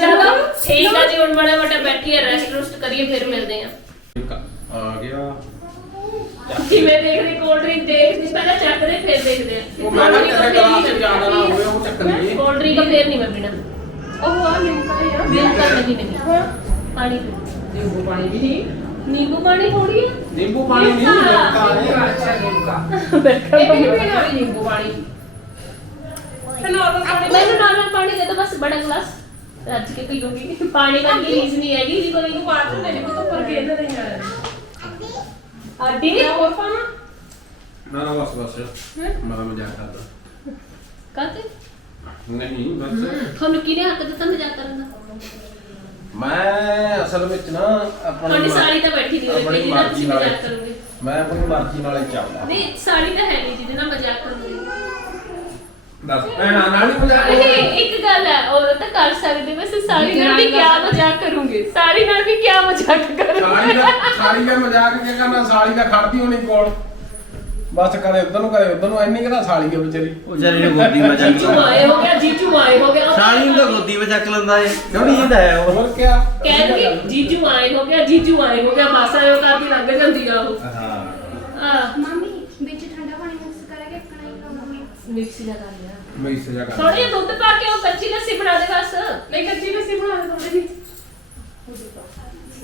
ਚਲੋ ਠੀਕ ਆ ਜੀ ਹੁਣ ਮਾੜਾ ਮੋਟਾ ਬੈਠੀਏ ਰੈਸਟ ਰੁਸਟ ਕਰੀਏ ਫਿਰ ਮਿਲਦੇ ਆ ਆ ਗਿਆ। ਜਿਵੇਂ ਦੇਖਦੇ ਕੋਲਡ ਡਰਿੰਕ ਦੇਖਦੇ ਪਹਿਲਾਂ ਚੱਕਦੇ ਫਿਰ ਦੇਖਦੇ ਆ। ਉਹ ਮੈਂ ਕਿਹਾ ਕਿਸੇ ਗਲਾਸ ਚ ਜ਼ਿਆਦਾ ਨਾ ਹੋਵੇ ਉਹ ਚੱਕ ਲਈਏ ਕੋਲਡ ਡਰਿੰਕ ਫੇਰ ਨਹੀਂ ਮੈਂ ਪੀਣਾ। ਉਹ ਆ ਲਿਮਕਾ ਯਾਰ ਬਿਲਕੁਲ ਨਹੀਂ। ਨਹੀਂ ਪਾਣੀ ਪੀ। ਨਿੰਬੂ ਪਾਣੀ ਵੀ ਨਹੀਂ। ਨੀਂਬੂ ਪਾਣੀ ਥੋੜੀ ਹੈ ਨਿੰਬੂ ਪਾਣੀ ਨਹੀਂ ਮਿਲਦਾ ਹੈ ਅੱਛਾ ਨਿੰਬੂ ਬਿਲਕੁਲ ਇਹ ਵੀ ਪੀਣਾ ਵੀ ਨਿੰਬੂ ਪਾਣੀ। ਮੈਨੂੰ ਨਾਰਮਲ ਪਾਣੀ ਦੇ ਦੋ ਬਸ ਬੜਾ ਗਲਾਸ। ਰੱਜ ਕੇ ਪੀ ਲੂੰਗੀ ਪਾਣੀ ਵਰਗੀ ਰੀਜ਼ ਨਹੀਂ। ਹੈਗੀ। ਜੀ ਕੋਈ ਬਾਅਦ ਚ ਤੇਰੇ ਕੋਲ ਉੱਪਰ ਕੇ ਇਧਰ ਨਹੀਂ ਆ। ਆਡੀ ਹੋਰ ਪਾਣਾ ਨਾ ਨਾ ਬਸ ਬਸ। ਮੈਂ ਮਜ਼ਾਕ ਕਰਦਾ। ਕਾਤੇ ਨਹੀਂ ਬਸ। ਤੁਹਾਨੂੰ ਕਿਹਨੇ ਹੱਕ ਦਿੱਤਾ ਮਜ਼ਾਕ ਕਰਨ ਦਾ? ਮੈਂ ਅਸਲ ਵਿੱਚ ਨਾ ਆਪਣੀ ਤੁਹਾਡੀ ਮਰ- ਸਾੜੀ ਤਾਂ ਬੈਠੀ ਦੀ ਹੋਈ ਆਪਣੀ ਜਿਹਦੇ ਨਾਲ ਤੁਸੀਂ ਮਰਜ਼ੀ ਨਾਲ- ਮਜ਼ਾਕ ਕਰੋਗੇ। ਮੈਂ ਆਪਣੀ ਮਰਜ਼ੀ ਨਾਲ ਹੀ ਚੱਲਦਾ। ਨਹੀਂ ਸਾੜੀ ਤਾਂ ਹੈ ਨਹੀਂ ਜਿਹਦੇ ਨਾਲ ਮਜ਼ਾਕ ਕਰੋਗੇ। ਦੱਸ ਭੈਣਾਂ ਨਾਲ ਹੀ ਮਜ਼ਾਕ ਨਹੀਂ ਇੱਕ ਗੱਲ ਹੈ ਉਹ ਤਾਂ ਕਰ ਸਕਦੇ ਵੈਸੇ ਸਾੜੀ ਨਾਲ ਵੀ ਕਿਆ ਮਜ਼ਾਕ ਕਰੂੰਗੇ। ਸਾੜੀ ਨਾਲ ਵੀ ਕਿਆ ਮਜ਼ਾਕ ਸਾਲੀ ਕਰੂੰਗੇ ਦਾ ਸਾਲੀ ਦਾ ਮਜ਼ਾਕ ਕੀ ਕਰਨਾ ਸਾਲੀ ਦਾ ਖੜਦੀ ਹੋਣੀ ਕੋਲ। ਬਸ ਕਦੇ ਉਧਰ ਨੂੰ ਕਦੇ ਉਧਰ ਨੂੰ ਐਨੀ ਕਿਹਦਾ ਸਾਲੀ ਆ ਵਿਚਾਰੀ। ਉਹ ਜਰੀ ਨੂੰ ਗੋਦੀ ਵਿੱਚ ਚੱਕ ਜੀਜੂ ਆਏ ਹੋ ਗਿਆ ਜੀਜੂ ਆਏ ਹੋ ਗਿਆ। ਸਾਲੀ ਨੂੰ ਤਾਂ ਗੋਦੀ ਵਿੱਚ ਚੱਕ ਲੈਂਦਾ ਏ ਕਿਉਂ ਜਿੰਦਾ ਹੈ ਉਹ? ਹੋਰ ਕਿਆ? ਕਹਿਣਗੇ ਜੀਜੂ ਆਏ ਹੋ ਗਿਆ ਜੀਜੂ ਆਏ ਹੋ ਗਿਆ ਮਾਸਾ ਇਹ ਕਰਦੀ ਲੰਘ ਜਾਂਦੀ ਆ ਉਹ। ਹਾਂ। ਆ ਮੰਮੀ ਵਿੱਚ ਠੰਡਾ ਪਾਣੀ ਮਿਕਸ ਕਰਕੇ ਕਣਾਈ ਲਾਉਂਗੀ ਮਿਕਸੀ ਦਾ ਕਰ ਲਿਆ ਮੈਂ ਇਸ ਜਗ੍ਹਾ ਕਰ ਥੋੜੀ ਦੁੱਧ ਪਾ ਕੇ ਉਹ ਕੱਚੀ ਲੱਸੀ ਬਣਾ ਦੇ ਬਸ ਨਹੀਂ ਕੱਚੀ ਲੱਸੀ ਬਣਾ ਦੇ ਥੋੜੀ ਜਿਹੀ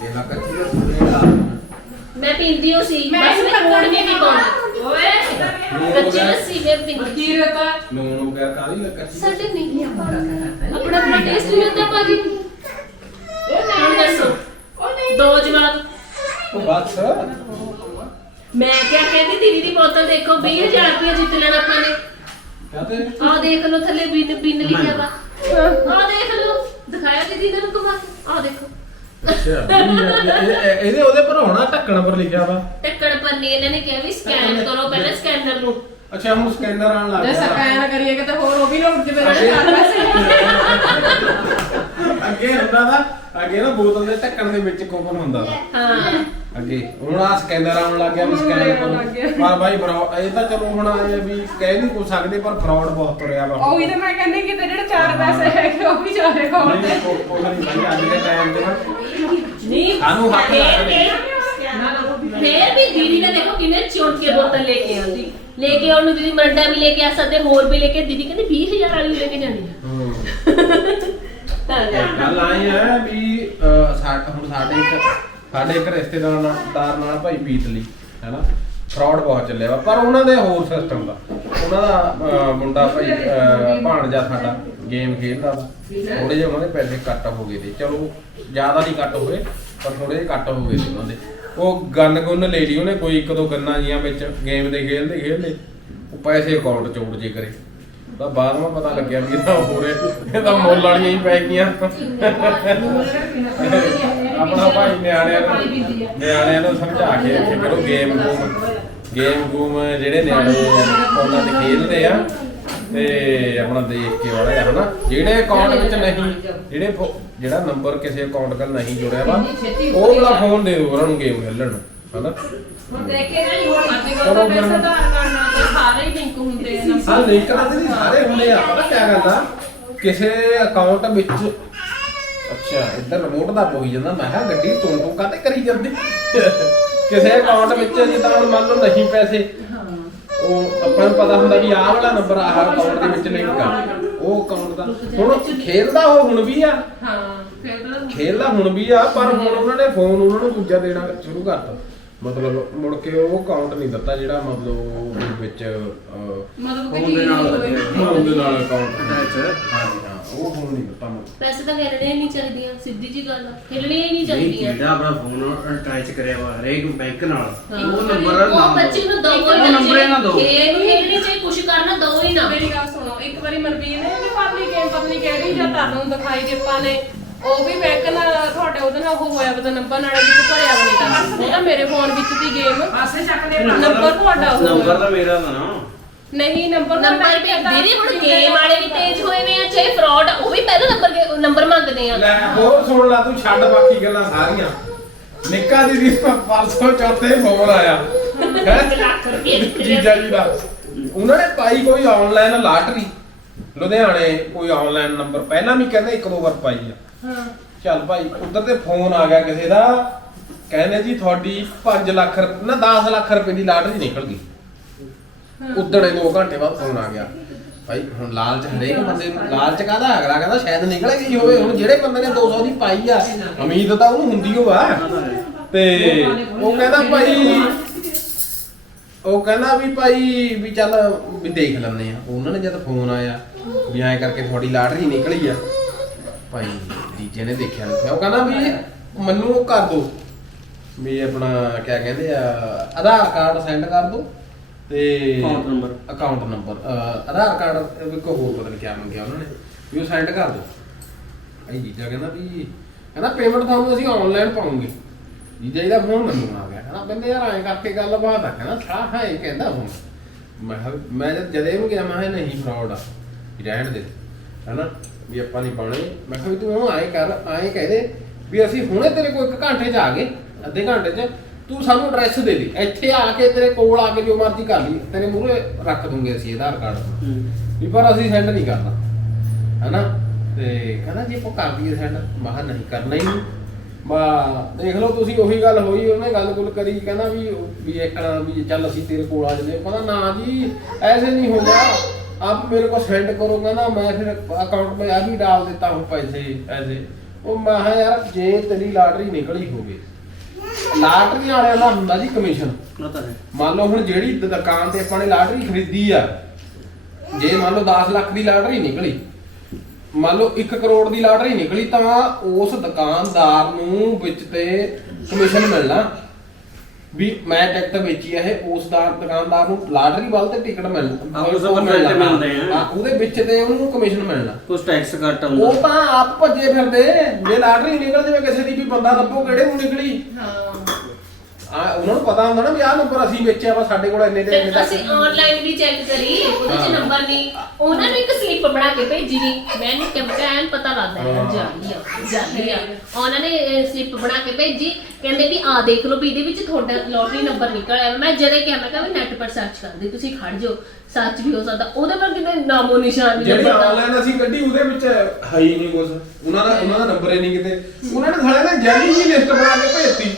ਇਹ ਲਾ ਕੱਚੀ ਦਾ ਥੋੜੀ ਲਾ ਮੈਂ ਪੀਂਦੀ ਹੋ ਸੀ ਮੈਂ ਬਸ ਇਹਨੂੰ ਮੈਂ ਕੋੜ ਪਤਾ ਨਹੀਂ ਪਾਉਂਦੀ ਓਏ ਕੱਚੀ ਲੱਸੀ ਮੈਂ ਪੀਂਦੀ ਮਨਕੀਰਤ ਨੂਨ ਵਗੈਰਾ ਕਾਲੀ ਕੱਚੀ ਸਾਡੇ ਨਹੀਂ ਆਪਣਾ ਆਪਣਾ ਟੇਸਟ ਨਹੀਂ ਹੁੰਦਾ ਭਾਜੀ ਹੁਣ ਦੱਸੋ ਦੋ ਜਵਾਬ ਉਹ ਬਸ ਮੈਂ ਕਿਆ ਕਹਿੰਦੀ ਦੀਦੀ ਦੀ ਬੋਤਲ ਦੇਖੋ 20000 ਰੁਪਏ ਜਿੱਤ ਲੈਣਾ ਆਪਾਂ ਨੇ ਕਹਤੇ? ਆਹ ਦੇਖ ਲਓ ਥੱਲੇ ਬਿਨ ਬਿਨ ਲਿਖਿਆ ਵਾ। ਆਹ ਦੇਖ ਲਓ ਦਿਖਾਇਆ ਦੀਦੀ ਨੇ ਘੁਮਾ ਆਹ ਦੇਖੋ। ਅੱਛਾ ਇਹਦੇ ਉਹਦੇ ਪਰ ਹੋਣਾ ਢੱਕਣ ਪਰ ਲਿਖਿਆ ਵਾ। ਟੱਕਣ ਪੰਨੀ ਇਹਨਾਂ ਨੇ ਕਿਹਾ ਵੀ ਸਕੈਨ ਕਰੋ ਪਹਿਲਾਂ ਸਕੈਨਰ ਨੂੰ। ਅੱਛਾ ਹੁਣ ਸਕੈਨਰ ਆਣ ਲੱਗ ਜੇ ਗਿਆ। ਸਕੈਨ ਕਰੀਏ ਕਿਤੇ ਹੋਰ ਉਹ ਵੀ ਲੋਟ ਜਵੇ ਪੈਸੇ ਅੱਗੇ ਹੁੰਦਾ ਦਾ ਅੱਗੇ ਨਾ ਬੋਤਲ ਦੇ ਢੱਕਣ ਦੇ ਵਿੱਚ ਕੋਪਨ ਹੁੰਦਾ ਤਾ ਹਾਂ। ਅੱਗੇ। ਹੁਣ ਆ ਸਕੈਨਰ ਆਉਣ ਲੱਗ ਗਿਆ ਵੀ ਸਕੈਨਰ ਕਰੋ ਪਰ ਭਾਈ ਫਰਾਡ ਇਹ ਤਾਂ ਚਲੋ ਹੁਣ ਇਹ ਵੀ ਕਹਿ ਨਹੀਂ ਕੋ ਸਕਦੇ ਪਰ ਫਰਾਡ ਬਹੁਤ ਤੁਰਿਆ ਵਾ। ਉਹੀ ਤਾਂ ਮੈਂ ਕਹਿੰਦੀ ਕਿ ਜਿਹੜੇ ਚਾਰ ਪੈਸੇ ਹੈਗੇ ਉਹ ਵੀ ਰਹੇ ਕੋਲ। ਨਹੀਂ ਕੋ ਨਹੀਂ ਭਾਈ ਅੱਜ ਦੇ ਟਾਈਮ ਤੇ ਨਾ। ਨਹੀਂ ਸਾਨੂੰ ਹੱਥ ਲੱਗਦੇ। ਵੀ- ਫੇਰ ਵੀ ਦੀਦੀ ਨੇ ਦੇਖੋ ਕਿੰਨੇ ਚੁਣ ਕੇ ਬੋਤਲ ਲੈ ਕੇ ਆਉਂਦੀ। ਲੈ ਕੇ ਆਉਣ ਨੂੰ ਦੀਦੀ ਮਰੰਡਾ ਵੀ ਲੈ ਕੇ ਆ ਸਕਦੇ ਹੋਰ ਵੀ ਲੈ ਕੇ ਦੀਦੀ ਕਹਿੰਦੀ 20000 ਵਾਲੀ ਵੀ ਲੈ ਕੇ ਜਾਣੀ ਆ। ਹੂੰ। ਤਾਂ। ਗੱਲ ਆਈ ਹੈ ਵੀ ਅਹ, ਸਾ- ਹੁਣ ਸਾਡੇ ਇੱਕ ਸਾਡੇ ਇੱਕ ਰਿਸ਼ਤੇਦਾਰ ਨਾਲ ਦਾਰ ਨਾਲ ਭਾਈ ਪੀਤ ਹੈਨਾ? ਫਰਾਡ ਬਹੁਤ ਚੱਲਿਆ ਵਾ ਪਰ ਉਹਨਾਂ ਦੇ ਹੋਰ ਸਿਸਟਮ ਦਾ। ਉਹਨਾਂ ਦਾ ਅਹ, ਮੁੰਡਾ ਭਾਈ ਅਹ, ਭਾਣਜਾ ਸਾਡਾ ਗੇਮ ਖੇਡਦਾ ਵਾ। ਥੋੜੇ ਜਿਹੇ ਉਹਨਾਂ ਦੇ ਪੈਸੇ ਕੱਟ ਹੋ ਗਏ ਤੇ ਚਲੋ ਜ਼ਿਆਦਾ ਨਹੀਂ ਕੱਟ ਹੋਏ ਪਰ ਥੋੜੇ ਜਿਹੇ ਕੱਟ ਹੋ ਗਏ ਸੀ ਉਹਨਾਂ ਦੇ। ਉਹ ਗੰਨ ਗੁੰਨ ਲੈ ਲਈ ਉਹਨੇ ਕੋਈ ਇੱਕ ਦੋ ਗੰਨਾਂ ਜੀਆਂ ਵਿੱਚ ਗੇਮ ਦੇ ਖੇਲਦੇ ਖੇਲਦੇ ਉਹ ਪੈਸੇ ਅਕਾਊਂਟ ਚ ਚੋਂ ਜੇ ਕਰੇ। ਤਾਂ ਬਾਅਦ ਵਿੱਚ ਪਤਾ ਲੱਗਿਆ ਵੀ ਇਹਦਾ ਹੋਰ ਇਹ ਤਾਂ ਮੁੱਲ ਵਾਲੀਆਂ ਹੀ ਪੈ ਗਈਆਂ। ਆਪਣਾ ਭਾਈ ਨਿਆਣਿਆਂ ਨੂੰ ਨਿਆਣਿਆਂ ਨੂੰ ਸਮਝਾ ਕੇ ਰੱਖੇ ਕਰੋ ਗੇਮ ਗੂਮ ਗੇਮ ਗੂਮ ਜਿਹੜੇ ਨਿਆਣੇ ਉਹਨਾਂ ਤੇ ਖੇਡਦੇ ਆ। ਤੇ ਆਪਣਾ ਦੇਖ ਕੇ ਵਾਲਾ ਆ ਹਨਾ? ਜਿਹੜੇ ਅਕਾਊਂਟ ਵਿੱਚ ਨਹੀਂ ਜਿਹੜੇ ਜਿਹੜਾ ਨੰਬਰ ਕਿਸੇ ਅਕਾਊਂਟ ਨਾਲ ਨਹੀਂ ਜੁੜਿਆ ਵਾ ਉਹ ਵਾਲਾ ਫੋਨ ਦੇ ਦਿਓ ਉਹਨਾਂ ਨੂੰ ਗੇਮ ਖੇਲਣ ਨੂੰ ਹਨਾ? ਹੁਣ ਦੇਖੇ ਨਾ ਯੂਰ ਅੱਜ ਕੱਲ ਚਲੋ ਤਾਂ ਫਿਰ। ਪੈਸੇ ਤੇ ਸਾਰੇ ਹੀ ਲਿੰਕ ਹੁੰਦੇ ਆ ਹਾਂ ਨੰਬਰ ਲਿੰਕ ਤਾਂ ਨਹੀਂ ਸਾਰੇ ਹੁੰਦੇ ਆ। ਪਤਾ ਕੀ ਗੱਲ ਆ? ਕਿਸੇ ਅਕਾਊਂਟ ਵਿੱਚ ਅੱਛਾ ਇੱਧਰ ਰਿਮੋਟ ਦਾ ਪੋਈ ਜਾਂਦਾ ਮੈਂ ਕਿਹਾ ਗੱਡੀ ਟੋਂ ਟੋਂ ਕਾਤੇ ਕਰੀ ਜਾਂਦੀ? ਕਿਸੇ ਅਕਾਊਂਟ ਵਿੱਚ ਜਿੱਦਾਂ ਹੁਣ ਮੰਨ ਲਓ ਨਹੀਂ ਪੈਸੇ ਉਹ ਆਪਾਂ ਨੂੰ ਪਤਾ ਹੁੰਦਾ ਵੀ ਆਹ ਵਾਲਾ ਨੰਬਰ ਆਹ ਅਕਾਊਂਟ ਦੇ ਵਿੱਚ ਲਿੰਕ ਆ। ਉਹ ਅਕਾਊਂਟ ਦਾ ਹੁਣ ਖੇਲਦਾ ਉਹ ਹੁਣ ਵੀ ਆ। ਹਾਂ ਫਿਰ ਤਾਂ ਖੇਲਦਾ ਹੁਣ ਵੀ ਆ ਪਰ ਹੁਣ ਉਹਨਾਂ ਨੇ ਫੋਨ ਉਹਨਾਂ ਨੂੰ ਦੂਜਾ ਦੇਣਾ ਸ਼ੁਰੂ ਕਰਤਾ। ਮਤਲਬ ਮੁੜ ਕੇ ਉਹ ਅਕਾਊਂਟ ਨਹੀਂ ਦਿੱਤਾ ਜਿਹੜਾ ਮਤਲਬ ਉਹਦੇ ਵਿੱਚ ਮਤਲਬ ਕਿ ਫੋਨ ਦੇ ਨਾਲ ਹੋਵੇ। ਫੋਨ ਦੇ ਨਾਲ ਅਕਾਊਂਟ Attach ਹੈ। ਹਾਂਜੀ ਹਾਂ ਉਹ ਫੋਨ ਨਹੀਂ ਦਿੱਤਾ ਮੈਨੂੰ ਪੈਸੇ ਤਾਂ ਖੇਲਣੇ ਨਹੀਂ ਚਾਹੀਦੀਆਂ ਸਿੱਧੀ ਜੀ ਗੱਲ ਆ ਖੇਲਣੀਆਂ ਹੀ ਨਹੀਂ ਨਹੀਂ ਚਾਹੀਦੀਆਂ ਜਿਹੜਾ ਆਪਣਾ ਫੋਨ ਅਟੈਚ ਕਰਿਆ ਵਾ ਹਰੇਕ ਬੈਂਕ ਨਾਲ। ਉਹ ਨੰਬਰ ਨਾ ਉਹ ਬੱਚੇ ਨੂੰ ਦੋ ਉਹ ਨੰਬਰ ਹੀ ਨਾ ਦਿਓ। ਖੇਲ ਖੇਲਣੀ ਚਾਹੀ ਕੁਛ ਕਰਨਾ ਦੋ ਹੀ ਨਾ ਮੇਰੀ ਗੱਲ ਸੁਣੋ ਇੱਕ ਵਾਰੀ ਮਨਵੀਰ ਨੇ ਪਬਲਿਕ ਗੇਮ ਪਤਨੀ ਕਿਹੜੀ ਜਾਂ ਤੁਹਾਨੂੰ ਦਿਖਾਈ ਜੇ ਆਪਾਂ ਨੇ ਉਹ ਵੀ ਬੈਂਕ ਨਾਲ ਤੁਹਾਡੇ ਉਹਦੇ ਨਾਲ ਉਹ ਹੋਇਆ ਪਤਾ ਨੰਬਰ ਨਾਲ ਵਿੱਚ ਭਰਿਆ ਵਾ ਨਹੀਂ ਤਾਂ ਉਹ ਤਾਂ ਮੇਰੇ ਫੋਨ ਵਿੱਚ ਦੀ ਗੇਮ ਪਾਸੇ ਚੱਕਦੇ ਨੰਬਰ ਤੁਹਾਡਾ ਉਹ। ਨੰਬਰ ਤਾਂ ਮੇਰਾ ਦਾ ਨਾ। ਨਹੀਂ ਨੰਬਰ ਨੰਬਰ ਵੀ ਦੀਦੀ ਹੁਣ ਗੇਮ ਵਾਲੇ ਵੀ ਤੇਜ਼ ਹੋਏ ਨੇ ਆ ਚਾਹੇ ਫਰਾਡ ਉਹ ਵੀ ਪਹਿਲਾਂ ਨੰਬਰ ਨੰਬਰ ਮੰਗਦੇ ਆ। ਲੈ ਹੋਰ ਸੁਣ ਲਾ ਤੂੰ ਛੱਡ ਬਾਕੀ ਗੱਲਾਂ ਸਾਰੀਆਂ। ਨਿੱਕਾ ਦੀ ਦੀ ਪਰਸੋਂ ਚੌਥੇ ਫੋਨ ਆਇਆ। ਹੈਂ? ਲੱਖ ਰੁਪਏ ਜੀਜਾ ਜੀ ਦਾ। ਉਹਨਾਂ ਨੇ ਪਾਈ ਕੋਈ ਆਨਲਾਈਨ ਲਾਟਰੀ ਲੁਧਿਆਣੇ ਕੋਈ ਆਨਲਾਈਨ ਨੰਬਰ ਪਹਿਲਾਂ ਵੀ ਕਹਿੰਦੇ ਇੱਕ ਦੋ ਵਾਰ ਪਾਈ ਆ। ਹਾਂ ਚੱਲ ਭਾਈ, ਉਧਰ ਤੇ ਫੋਨ ਆ ਗਿਆ ਕਿਸੇ ਦਾ। ਕਹਿੰਦੇ ਜੀ ਤੁਹਾਡੀ 5 ਲੱਖ ਰੁਪ- ਨਾ 10 ਲੱਖ ਰੁਪਏ ਦੀ ਲਾਟਰੀ ਨਿਕਲ ਗਈ। ਉਦੜੇ 2 ਘੰਟੇ ਬਾਅਦ ਫੋਨ ਆ ਗਿਆ। ਭਾਈ, ਹੁਣ ਲਾਲਚ ਹਰੇਕ ਬੰਦੇ ਨੂੰ, ਲਾਲਚ ਕਾਹਦਾ, ਅਗਲਾ ਕਹਿੰਦਾ ਸ਼ਾਇਦ ਨਿਕਲ ਗਈ ਹੋਵੇ। ਹੁਣ ਜਿਹੜੇ ਬੰਦੇ ਨੇ 200 ਦੀ ਪਾਈ ਆ, ਉਮੀਦ ਤਾਂ ਉਹਨੂੰ ਹੁੰਦੀ ਓ ਤੇ ਉਹ ਕਹਿੰਦਾ ਭਾਈ, ਉਹ ਕਹਿੰਦਾ ਵੀ ਭਾਈ, ਵੀ ਚੱਲ ਵੀ ਦੇਖ ਲੈਂਦੇ ਆ। ਉਹਨਾਂ ਨੇ ਜਦ ਫੋਨ ਆਇਆ, ਵੀ ਐਂ ਕਰਕੇ ਤੁਹਾਡੀ ਲਾਟਰੀ ਨਿਕਲੀ ਆ। ਭਾਈ ਜੀਜੇ ਨੇ ਦੇਖਿਆ ਲਿਖਿਆ ਉਹ ਕਹਿੰਦਾ ਵੀ ਮੈਨੂੰ ਉਹ ਕਰ ਦੋ। ਵੀ ਆਪਣਾ ਕਿਆ ਕਹਿੰਦੇ ਆ ਆਧਾਰ ਕਾਰਡ ਸੈਂਡ ਕਰ ਦੋ ਤੇ। ਅਕਾਊਂਟ ਨੰਬਰ ਆਧਾਰ ਕਾਰਡ ਵੀ ਕੋ ਹੋਰ ਪਤਾ ਨਹੀਂ ਕਿਆ ਮੰਗਿਆ ਉਹਨਾਂ ਨੇ ਵੀ ਉਹ ਸੈਂਡ ਕਰ ਦੋ। ਭਾਈ ਜੀਜਾ ਕਹਿੰਦਾ ਵੀ ਕਹਿੰਦਾ ਪੇਮੈਂਟ ਤੁਹਾਨੂੰ ਅਸੀਂ ਆਨਲਾਈਨ ਪਾਉਂਗੇ। ਜੀਜਾ ਜੀ ਦਾ ਫੋਨ ਮੈਨੂੰ ਆ ਗਿਆ। ਕਹਿੰਦਾ ਬੰਦੇ ਯਾਰ ਐਂ ਕਰਕੇ ਗੱਲ ਬਾਤ ਆ ਕਹਿੰਦਾ ਸਾਹ ਹੈ ਇਹ ਕਹਿੰਦਾ ਹੁਣ। ਮੈਂ ਕਿਹਾ- ਮੈਂ ਜਦ ਜਦ ਇਹਨੂੰ ਗਿਆ ਮੈਂ ਕਿਹਾ ਨਹੀਂ ਫਰਾਡ ਆ ਵੀ ਰਹਿਣ ਦੇ। ਹੈਨਾ ਵੀ ਆਪਾਂ ਨਹੀਂ ਪਾਉਣੇ। ਮੈਂ ਕਿਹਾ ਵੀ ਤੂੰ ਉਹਨੂੰ ਆਏ ਕਰ ਆਏ ਕਹਦੇ ਵੀ ਅਸੀਂ ਹੁਣੇ ਤੇਰੇ ਕੋਲ ਇੱਕ ਘੰਟੇ 'ਚ ਆ ਗਏ ਅੱਧੇ ਘੰਟੇ 'ਚ। ਤੂੰ ਸਾਨੂੰ ਐਡਰੈਸ ਦੇ ਦੇ। ਇੱਥੇ ਆ ਕੇ ਤੇਰੇ ਕੋਲ ਆ ਕੇ ਜੋ ਮਰਜ਼ੀ ਕਰ ਲਈ ਤੇਰੇ ਮੂਹਰੇ ਰੱਖ ਦੂੰਗੇ ਅਸੀਂ ਆਧਾਰ ਕਾਰਡ। ਵੀ ਪਰ ਅਸੀਂ ਸੈਂਡ ਨਹੀਂ ਕਰਨਾ। ਹੈਨਾ? ਤੇ ਕਹਿੰਦਾ ਜੀ ਆਪਾਂ ਕਰ ਦਈਏ ਸੈਂਡ ਮਹਾ ਨਹੀਂ ਕਰਨਾ ਹੀ ਮਾ ਦੇਖ ਲਓ ਤੁਸੀਂ ਉਹੀ ਗੱਲ ਹੋਈ ਉਹਨੇ ਗੱਲ ਗੁੱਲ ਕਰੀ ਕਹਿੰਦਾ ਵੀ ਵੀ ਇੱਕ ਵੀ ਚੱਲ ਅਸੀਂ ਤੇਰੇ ਕੋਲ ਆ ਜਨੇ ਕਹਿੰਦਾ ਨਾ ਜੀ ਐਸੇ ਨਹੀਂ ਹੁੰਦਾ। आप मेरे को सेंड करोगे ना मैं फिर अकाउंट में अभी डाल देता हूँ पैसे ऐसे ਉਹ ਮੈਂ ਕਿਹਾ ਯਾਰ ਜੇ ਤੇਰੀ ਲਾਟਰੀ ਨਿਕਲੀ ਹੋਵੇ ਲਾਟਰੀ ਵਾਲਿਆਂ ਦਾ ਹੁੰਦਾ ਜੀ ਕਮਿਸ਼ਨ ਉਹ ਤਾਂ ਹੈ ਮੰਨ ਲਓ ਹੁਣ ਜਿਹੜੀ ਦ- ਦੁਕਾਨ ਤੇ ਆਪਾਂ ਨੇ ਲਾਟਰੀ ਖਰੀਦੀ ਆ ਜੇ ਮੰਨ ਲਓ 10 ਲੱਖ ਦੀ ਲਾਟਰੀ ਨਿਕਲੀ ਮੰਨ ਲਓ 1 ਕਰੋੜ ਦੀ ਲਾਟਰੀ ਨਿਕਲੀ ਤਾਂ ਉਸ ਦੁਕਾਨਦਾਰ ਨੂੰ ਵਿੱਚ ਤੇ ਕਮਿਸ਼ਨ ਮਿਲਣਾ ਵੀ ਮੈਂ ਟਿਕਟ ਵੇਚੀ ਆ ਇਹ ਉਸ ਦਾ ਦੁਕਾਨਦਾਰ ਨੂੰ ਲਾਟਰੀ ਵੱਲ ਤੇ ਟਿਕਟ ਮਿਲਣਾ ਮਿਲਦੇ ਆ। ਹਾਂ, ਉਹਦੇ ਵਿੱਚ ਤੇ ਉਹਨੂੰ ਕਮਿਸ਼ਨ ਮਿਲਣਾ ਕੁਝ ਟੈਕਸ ਕੱਟ ਉਹ ਤਾਂ ਆਪ ਭੱਜੇ ਫਿਰਦੇ। ਜੇ ਲਾਟਰੀ ਨਿਕਲ ਜਾਵੇ ਕਿਸੇ ਦੀ ਵੀ ਬੰਦਾ ਲੱਭੋ ਕਿਹੜੇ ਨੂੰ ਨਿਕਲੀ? ਹਾਂ। ਆ ਉਹਨਾਂ ਨੂੰ ਪਤਾ ਹੁੰਦਾ ਨਾ ਵੀ ਆਹ ਨੰਬਰ ਅਸੀਂ ਵੇਚਿਆ ਵਾ ਸਾਡੇ ਕੋਲ ਇੰਨੇ ਦੇ ਇੰਨੇ ਫਿਰ ਤੱਕ ਅਸੀਂ ਆਨਲਾਈਨ ਵੀ ਚੈੱਕ ਕਰੀ ਉਹਦੇ ਚ। ਨੰਬਰ ਨਹੀਂ। ਉਹਨਾਂ ਨੂੰ ਇੱਕ ਸਲਿੱਪ ਬਣਾ ਕੇ ਭੇਜੀ ਦੀ ਮੈਨੂੰ ਕਿ ਮੈਂ ਐਨ ਪਤਾ ਲੱਗਦਾ ਹੈ ਹਾਂ। ਜਾਲੀ ਆ ਜਾਲੀ ਆ। ਉਹਨਾਂ ਨੇ ਸਲਿੱਪ ਬਣਾ ਕੇ ਭੇਜੀ। ਕਹਿੰਦੇ ਵੀ ਆ ਦੇਖ ਲਓ ਵੀ ਇਹਦੇ ਵਿੱਚ ਤੁਹਾਡਾ ਲੋਟਰੀ ਨੰਬਰ ਨਿਕਲਿਆ ਮੈਂ ਜਦੇ ਕਿਹਾ ਮੈਂ ਕਿਹਾ ਵੀ ਨੈਟ ਪਰ ਸਰਚ ਕਰਦੇ ਤੁਸੀਂ ਖੜ ਜਾਓ ਸੱਚ ਵੀ ਹੋ ਸਕਦਾ। ਉਹਦੇ ਪਰ ਕਿਤੇ ਨਾਮੋ ਨਿਸ਼ਾਨ ਨਹੀਂ ਜਿਹੜੀ ਪਤਾ। ਆਨਲਾਈਨ ਅਸੀਂ ਕੱਢੀ ਉਹਦੇ ਵਿੱਚ ਹੈ ਹੀ ਨਹੀਂ ਕੁਝ ਉਹਨਾਂ ਦਾ ਉਹਨਾਂ ਦਾ ਨੰਬਰ ਹੀ ਨਹੀਂ ਕਿਤੇ। ਉਹਨਾਂ ਨੇ ਸਾਲੇ ਨੇ ਜੈਲੀ ਜੀ ਲਿਸਟ ਬਣਾ ਕੇ ਭੇਜਤੀ।